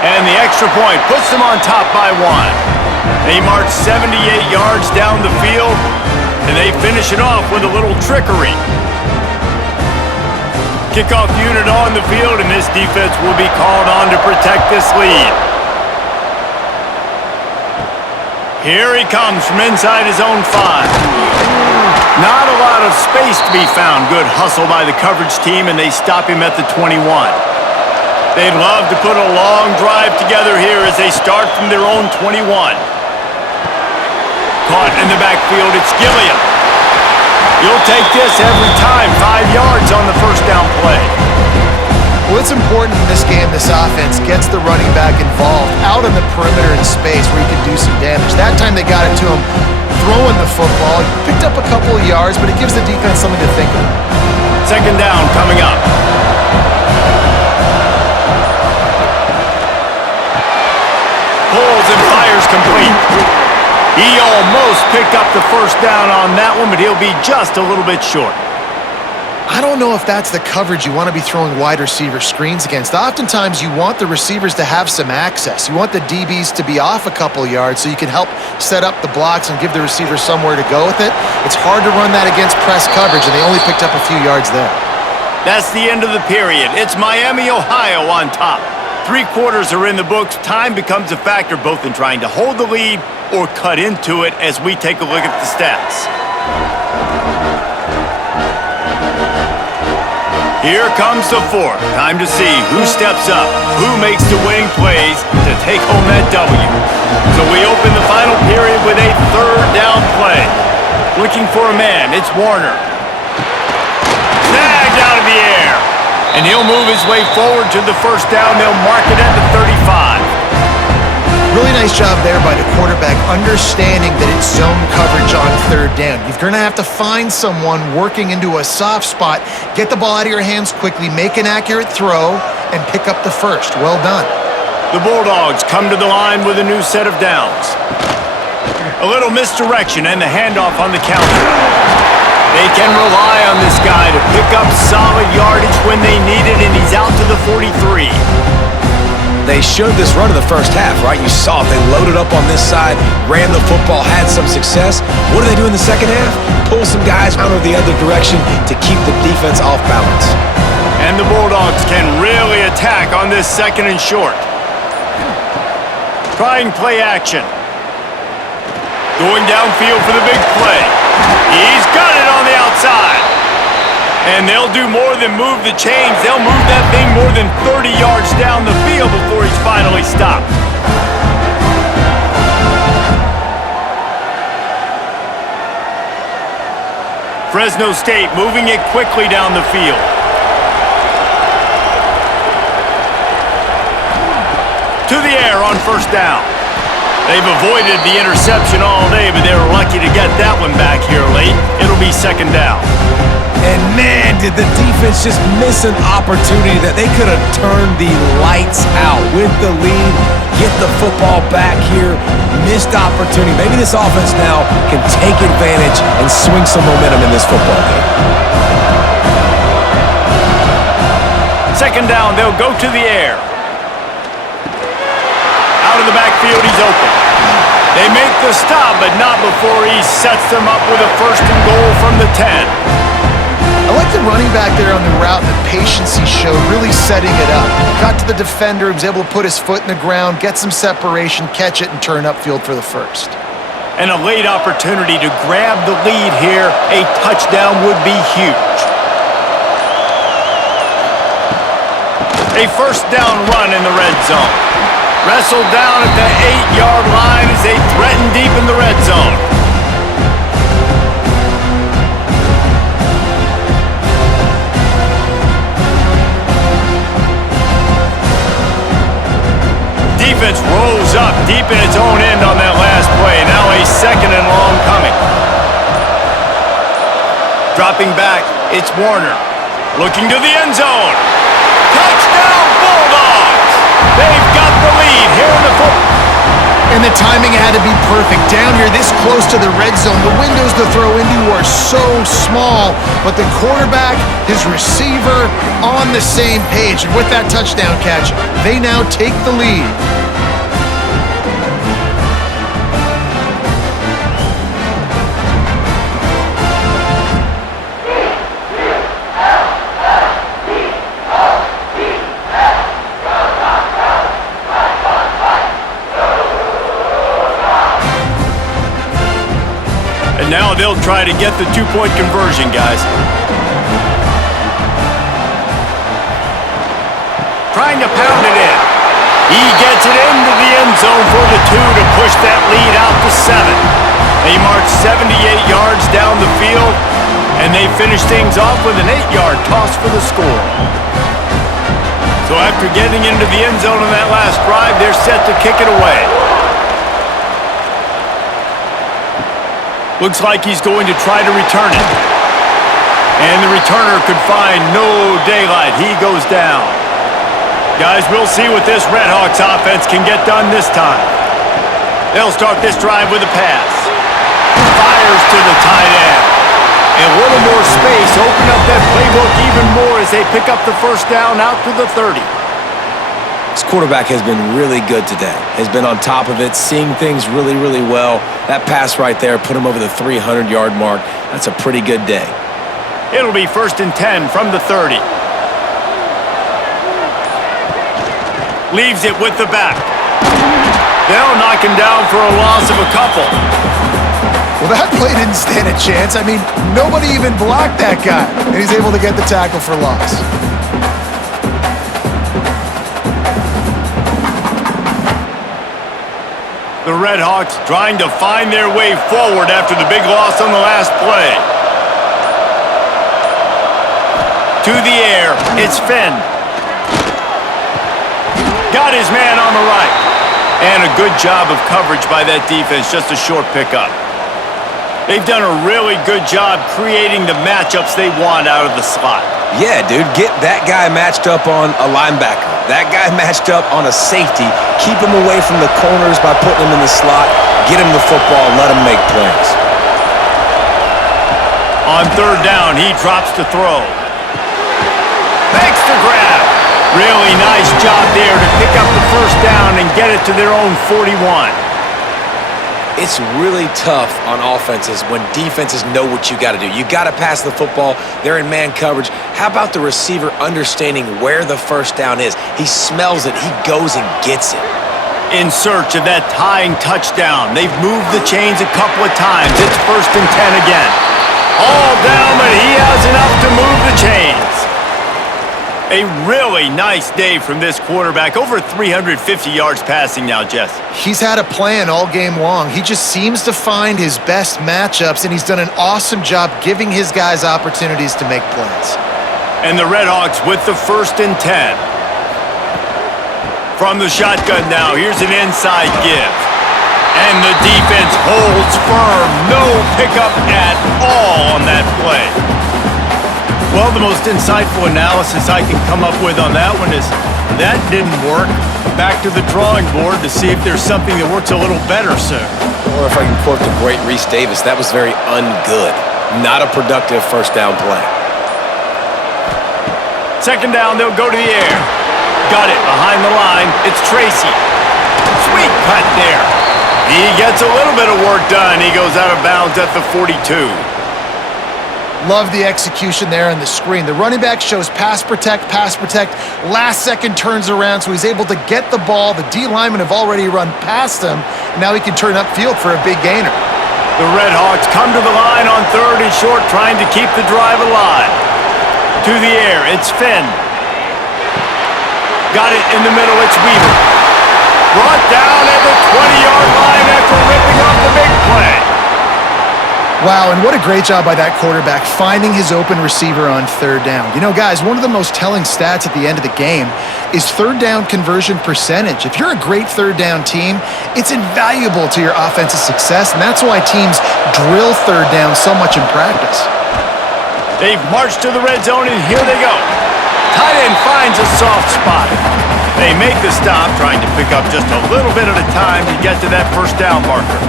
And the extra point puts them on top by 1. They march 78 yards down the field, and they finish it off with a little trickery. Kickoff unit on the field, and this defense will be called on to protect this lead. Here he comes from inside his own 5. Not a lot of space to be found. Good hustle by the coverage team, and they stop him at the 21. They'd love to put a long drive together here as they start from their own 21. Caught in the backfield, it's Gilliam. You'll take this every time. 5 yards on the 1st down play. Well, it's important in this game, this offense gets the running back involved out on the perimeter in space where he can do some damage. That time they got it to him throwing the football. He picked up a couple of yards, but it gives the defense something to think about. 2nd down coming up. Pulls and fires complete. He almost picked up the 1st down on that one, but he'll be just a little bit short. I don't know if that's the coverage you want to be throwing wide receiver screens against. Oftentimes, you want the receivers to have some access. You want the DBs to be off a couple yards so you can help set up the blocks and give the receivers somewhere to go with it. It's hard to run that against press coverage, and they only picked up a few yards there. That's the end of the period. It's Miami, Ohio on top. 3 quarters are in the books. Time becomes a factor both in trying to hold the lead or cut into it as we take a look at the stats. Here comes the 4th. Time to see who steps up, who makes the winning plays to take home that W. So we open the final period with a 3rd down play. Looking for a man, it's Warner. Snagged out of the air. And he'll move his way forward to the 1st down. They'll mark it at the 35. Really nice job there by the quarterback, understanding that it's zone coverage on 3rd down. You're going to have to find someone working into a soft spot, get the ball out of your hands quickly, make an accurate throw, and pick up the 1st. Well done. The Bulldogs come to the line with a new set of downs. A little misdirection and the handoff on the counter. They can rely on this guy to pick up solid yardage when they need it, and he's out to the 43. They showed this run in the 1st half, right? You saw it. They loaded up on this side, ran the football, had some success. What do they do in the 2nd half? Pull some guys out of the other direction to keep the defense off balance. And the Bulldogs can really attack on this 2nd and short. Trying play action. Going downfield for the big play. He's got it on the outside. And they'll do more than move the chains. They'll move that thing more than 30 yards down the field before he's finally stopped. Fresno State moving it quickly down the field. To the air on first down. They've avoided the interception all day, but they were lucky to get that one back here late. It'll be second down. And man, did the defense just miss an opportunity that they could have turned the lights out with the lead, get the football back here, missed opportunity. Maybe this offense now can take advantage and swing some momentum in this football game. Second down, they'll go to the air. Out of the backfield, he's open. They make the stop, but not before he sets them up with a first and goal from the 10. I like the running back there on the route and the patience he showed, really setting it up. Got to the defender, was able to put his foot in the ground, get some separation, catch it, and turn upfield for the first. And a late opportunity to grab the lead here. A touchdown would be huge. A first down run in the red zone. Wrestled down at the 8-yard line as they threaten deep in the red zone. Defense rolls up deep in its own end on that last play. Now a second and long coming. Dropping back, it's Warner. Looking to the end zone. Touchdown, Bulldogs! They've got the lead here in the football. And the timing had to be perfect. Down here this close to the red zone, the windows to throw into are so small, but the quarterback, his receiver, on the same page. And with that touchdown catch, they now take the lead. And now they'll try to get the two-point conversion, guys. Trying to pound it in. He gets it into the end zone for the 2 to push that lead out to 7. They march 78 yards down the field, and they finish things off with an 8-yard toss for the score. So after getting into the end zone on that last drive, they're set to kick it away. Looks like he's going to try to return it. And the returner could find no daylight. He goes down. Guys, we'll see what this Redhawks offense can get done this time. They'll start this drive with a pass. Fires to the tight end. And a little more space. Open up that playbook even more as they pick up the first down out to the 30. This quarterback has been really good today. Has been on top of it, seeing things really, really well. That pass right there put him over the 300-yard mark. That's a pretty good day. It'll be first and 10 from the 30. Leaves it with the back. They'll knock him down for a loss of a couple. Well, that play didn't stand a chance. I mean, nobody even blocked that guy, and he's able to get the tackle for loss. The Redhawks trying to find their way forward after the big loss on the last play. To the air, it's Finn. Got his man on the right. And a good job of coverage by that defense, just a short pickup. They've done a really good job creating the matchups they want out of the slot. Yeah, dude, get that guy matched up on a linebacker. That guy matched up on a safety. Keep him away from the corners by putting him in the slot. Get him the football, let him make plays. On third down, he drops to throw. Makes the grab. Really nice job there to pick up the first down and get it to their own 41. It's really tough on offenses when defenses know what you got to do. You got to pass the football. They're in man coverage. How about the receiver understanding where the first down is? He smells it. He goes and gets it. In search of that tying touchdown. They've moved the chains a couple of times. It's 1st and 10 again. All down, but he has enough to move the chains. A really nice day from this quarterback. Over 350 yards passing now, Jess. He's had a plan all game long. He just seems to find his best matchups, and he's done an awesome job giving his guys opportunities to make plays. And the Redhawks with the 1st and 10. From the shotgun now, here's an inside give. And the defense holds firm. No pickup at all on that play. Well, the most insightful analysis I can come up with on that one is that didn't work. Back to the drawing board to see if there's something that works a little better, sir. Or if I can quote the great Reese Davis, that was very ungood. Not a productive first down play. 2nd down, they'll go to the air. Got it behind the line. It's Tracy. Sweet cut there. He gets a little bit of work done. He goes out of bounds at the 42. Love the execution there on the screen. The running back shows pass protect. Last second turns around, so he's able to get the ball. The D linemen have already run past him. Now he can turn upfield for a big gainer. The Redhawks come to the line on 3rd and short, trying to keep the drive alive. To the air, it's Finn. Got it in the middle, it's Weaver. Brought down at the 20-yard line after ripping off the big play. Wow, and what a great job by that quarterback finding his open receiver on 3rd down. You know, guys, one of the most telling stats at the end of the game is 3rd down conversion percentage. If you're a great 3rd down team, it's invaluable to your offensive success, and that's why teams drill 3rd down so much in practice. They've marched to the red zone, and here they go. Tight end finds a soft spot. They make the stop, trying to pick up just a little bit at a time to get to that 1st down marker.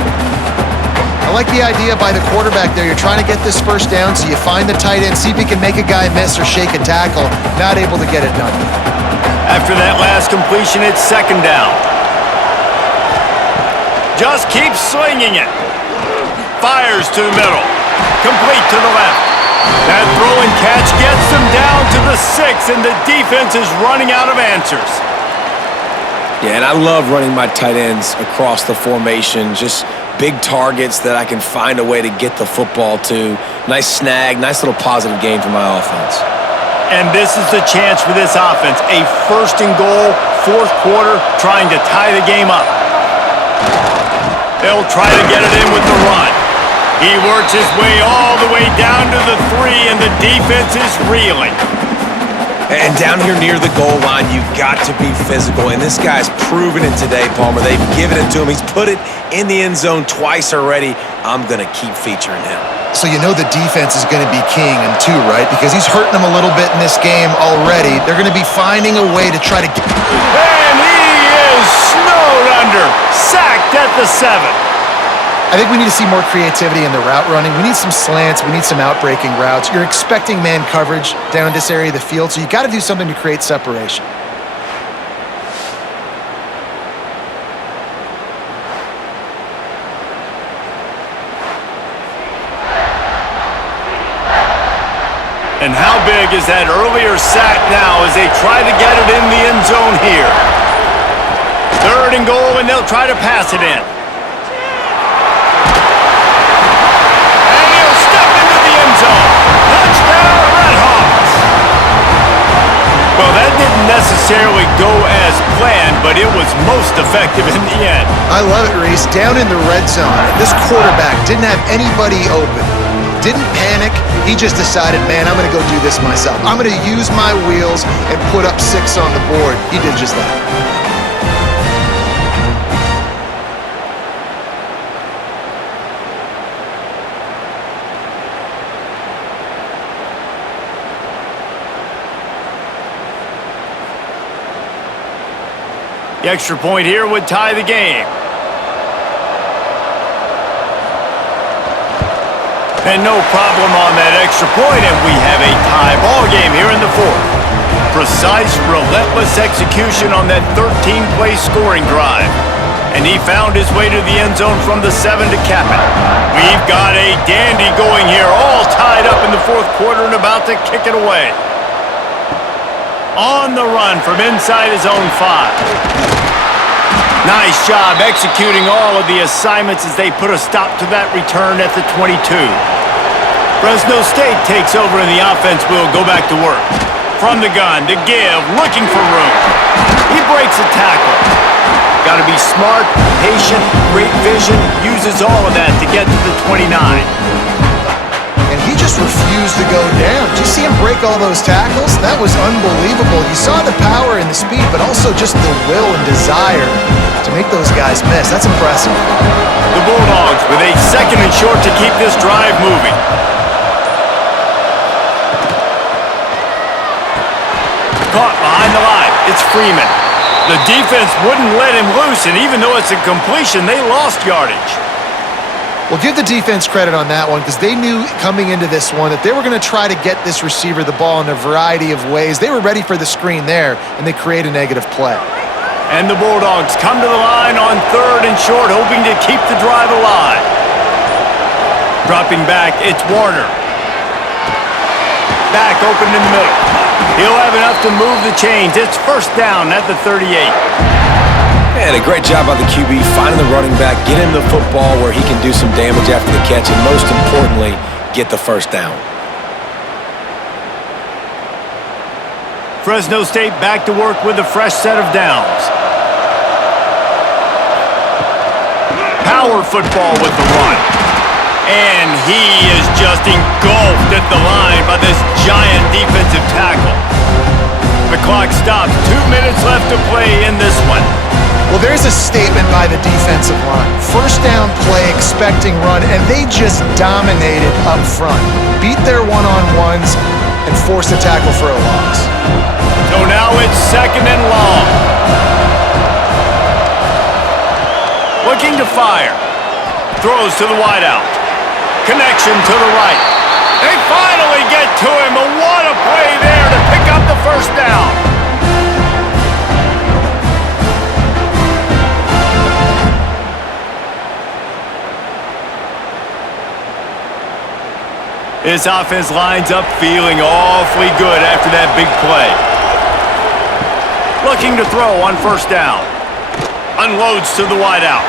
I like the idea by the quarterback there. You're trying to get this 1st down, so you find the tight end, see if he can make a guy miss or shake a tackle. Not able to get it done. After that last completion, it's 2nd down. Just keeps slinging it. Fires to the middle. Complete to the left. That throw and catch gets them down to the 6, and the defense is running out of answers. Yeah, and I love running my tight ends across the formation. Just big targets that I can find a way to get the football to. Nice snag, nice little positive gain for my offense. And this is the chance for this offense. A 1st and goal, 4th quarter, trying to tie the game up. They'll try to get it in with the run. He works his way all the way down to the 3, and the defense is reeling. And down here near the goal line, you've got to be physical. And this guy's proven it today, Palmer. They've given it to him. He's put it in the end zone twice already. I'm going to keep featuring him. So you know the defense is going to be keying him too, right? Because he's hurting them a little bit in this game already. They're going to be finding a way to try to get... And he is snowed under. Sacked at the 7. I think we need to see more creativity in the route running. We need some slants. We need some out-breaking routes. You're expecting man coverage down in this area of the field, so you got to do something to create separation. And how big is that earlier sack now as they try to get it in the end zone here? 3rd and goal, and they'll try to pass it in. Touchdown, Redhawks! Well, that didn't necessarily go as planned, but it was most effective in the end. I love it, Reese. Down in the red zone, this quarterback didn't have anybody open. Didn't panic. He just decided, man, I'm going to go do this myself. I'm going to use my wheels and put up 6 on the board. He did just that. The extra point here would tie the game. And no problem on that extra point, and we have a tie ball game here in the 4th. Precise, relentless execution on that 13-play scoring drive. And he found his way to the end zone from the 7 to cap it. We've got a dandy going here, all tied up in the 4th quarter and about to kick it away. On the run from inside his own 5. Nice job executing all of the assignments as they put a stop to that return at the 22. Fresno State takes over and the offense will go back to work. From the gun, to give, looking for room. He breaks a tackle. Got to be smart, patient, great vision, uses all of that to get to the 29. And he just refused to go down. Did you see him break all those tackles? That was unbelievable. You saw the power and the speed, but also just the will and desire to make those guys miss. That's impressive. The Bulldogs with a second and short to keep this drive moving. Caught behind the line. It's Freeman. The defense wouldn't let him loose, and even though it's a completion, they lost yardage. Well, give the defense credit on that one because they knew coming into this one that they were going to try to get this receiver the ball in a variety of ways. They were ready for the screen there, and they create a negative play. And the Bulldogs come to the line on third and short, hoping to keep the drive alive. Dropping back, it's Warner. Back open in the middle. He'll have enough to move the chains. It's first down at the 38. And a great job by the QB finding the running back, get him the football where he can do some damage after the catch, and most importantly, get the first down. Fresno State back to work with a fresh set of downs. Power football with the run. And he is just engulfed at the line by this giant defensive tackle. The clock stops. 2 minutes left to play in this one. Well, there's a statement by the defensive line. First down play, expecting run, and they just dominated up front. Beat their one-on-ones and forced a tackle for a loss. So now it's second and long. Looking to fire. Throws to the wideout. Connection to the right. They finally get to him, but what a play there to pick up the first down. This offense lines up feeling awfully good after that big play. Looking to throw on first down. Unloads to the wideout.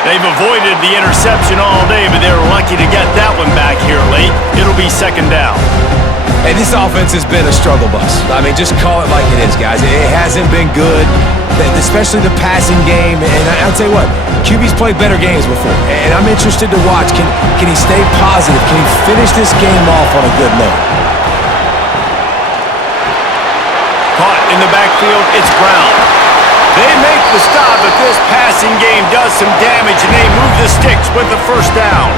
They've avoided the interception all day, but they're lucky to get that one back here late. It'll be second down. Hey, this offense has been a struggle bus. I mean, just call it like it is, guys. It hasn't been good, especially the passing game. And I'll tell you what, QB's played better games before, and I'm interested to watch. Can he stay positive? Can he finish this game off on a good note? Caught in the backfield, it's Brown. They make the stop, but this passing game does some damage, and they move the sticks with the first down.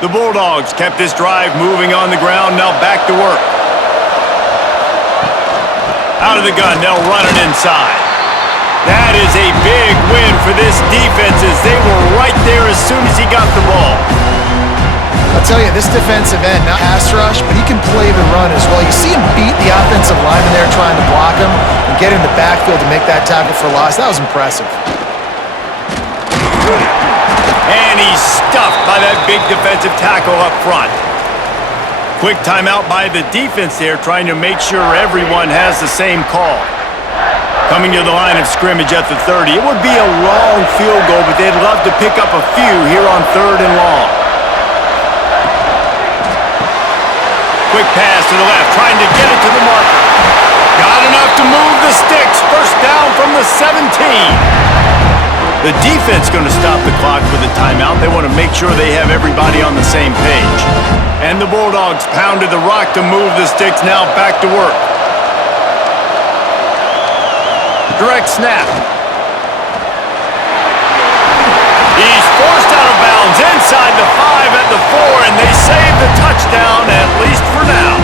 The Bulldogs kept this drive moving on the ground, now back to work. Out of the gun, they'll run it inside. That is a big win for this defense as they were right there as soon as he got the ball. I'll tell you, this defensive end, not pass rush, but he can play the run as well. You see him beat the offensive lineman there trying to block him and get in the backfield to make that tackle for loss. That was impressive. And he's stuffed by that big defensive tackle up front. Quick timeout by the defense there, trying to make sure everyone has the same call. Coming to the line of scrimmage at the 30. It would be a long field goal, but they'd love to pick up a few here on third and long. Quick pass to the left, trying to get it to the marker. Got enough to move the sticks. First down from the 17. The defense going to stop the clock with a timeout. They want to make sure they have everybody on the same page. And the Bulldogs pounded the rock to move the sticks, now back to work. Direct snap. He's forced out of bounds inside the 5 at the 4, and they save the touchdown, at least for now.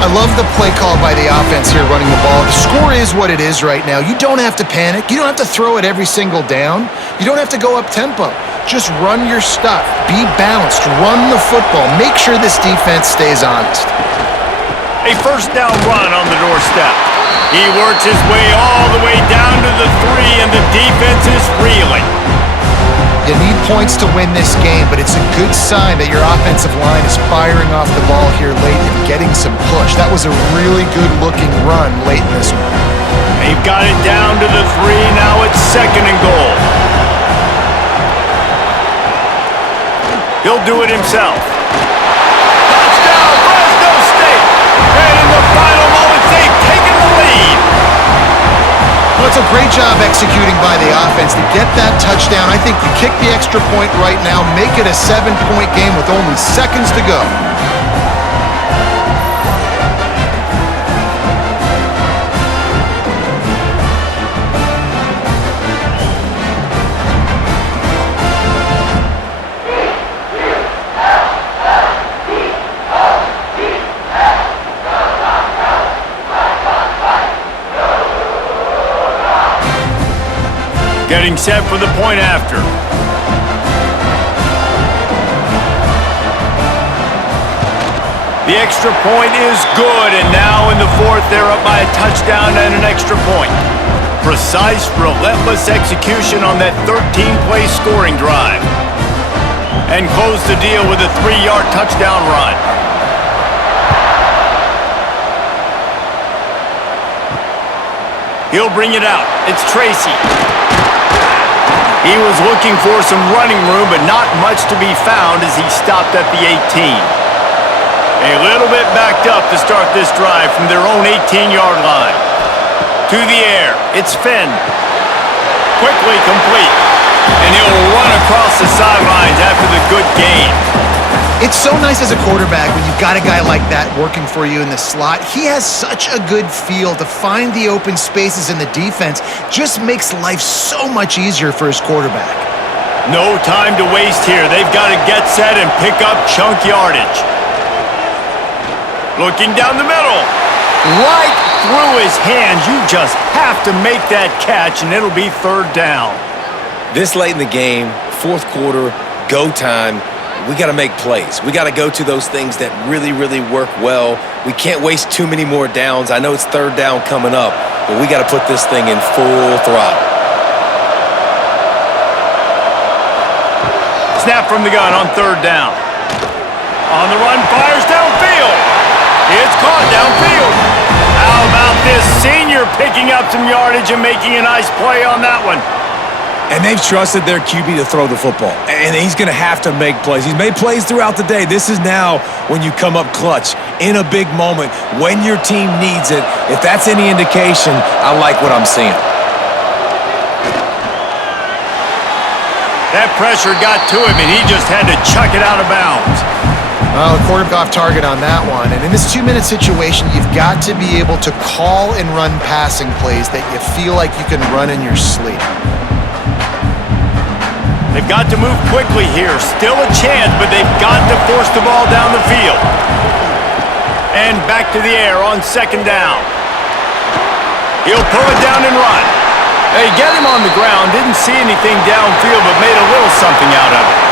I love the play call by the offense here running the ball. The score is what it is right now. You don't have to panic. You don't have to throw it every single down. You don't have to go up tempo. Just run your stuff. Be balanced. Run the football. Make sure this defense stays honest. A first down run on the doorstep. He works his way all the way down to the 3, and the defense is reeling. You need points to win this game, but it's a good sign that your offensive line is firing off the ball here late and getting some push. That was a really good-looking run late in this one. They've got it down to the 3. Now it's 2nd and goal. He'll do it himself. Touchdown, Fresno State! And in the final moments, they've taken the lead. Well, it's a great job executing by the offense to get that touchdown. I think you kick the extra point right now, make it a 7-point game with only seconds to go. Getting set for the point after. The extra point is good, and now in the 4th, they're up by a touchdown and an extra point. Precise, relentless execution on that 13-play scoring drive. And close the deal with a 3-yard touchdown run. He'll bring it out. It's Tracy. He was looking for some running room, but not much to be found as he stopped at the 18. A little bit backed up to start this drive from their own 18-yard line. To the air, it's Finn. Quickly complete. And he'll run across the sidelines after the good gain. It's so nice as a quarterback when you've got a guy like that working for you in the slot. He has such a good feel to find the open spaces in the defense. Just makes life so much easier for his quarterback. No time to waste here. They've got to get set and pick up chunk yardage. Looking down the middle. Right through his hands. You just have to make that catch, and it'll be 3rd down. This late in the game, 4th quarter, go time, we got to make plays. We got to go to those things that really, really work well. We can't waste too many more downs. I know it's 3rd down coming up, but we got to put this thing in full throttle. Snap from the gun on 3rd down. On the run, fires downfield. It's caught downfield. How about this senior picking up some yardage and making a nice play on that one? And they've trusted their QB to throw the football. And he's going to have to make plays. He's made plays throughout the day. This is now when you come up clutch in a big moment when your team needs it. If that's any indication, I like what I'm seeing. That pressure got to him, and he just had to chuck it out of bounds. Well, the quarterback off target on that one. And in this 2-minute situation, you've got to be able to call and run passing plays that you feel like you can run in your sleep. They've got to move quickly here. Still a chance, but they've got to force the ball down the field. And back to the air on 2nd down. He'll pull it down and run. They get him on the ground. Didn't see anything downfield, but made a little something out of it.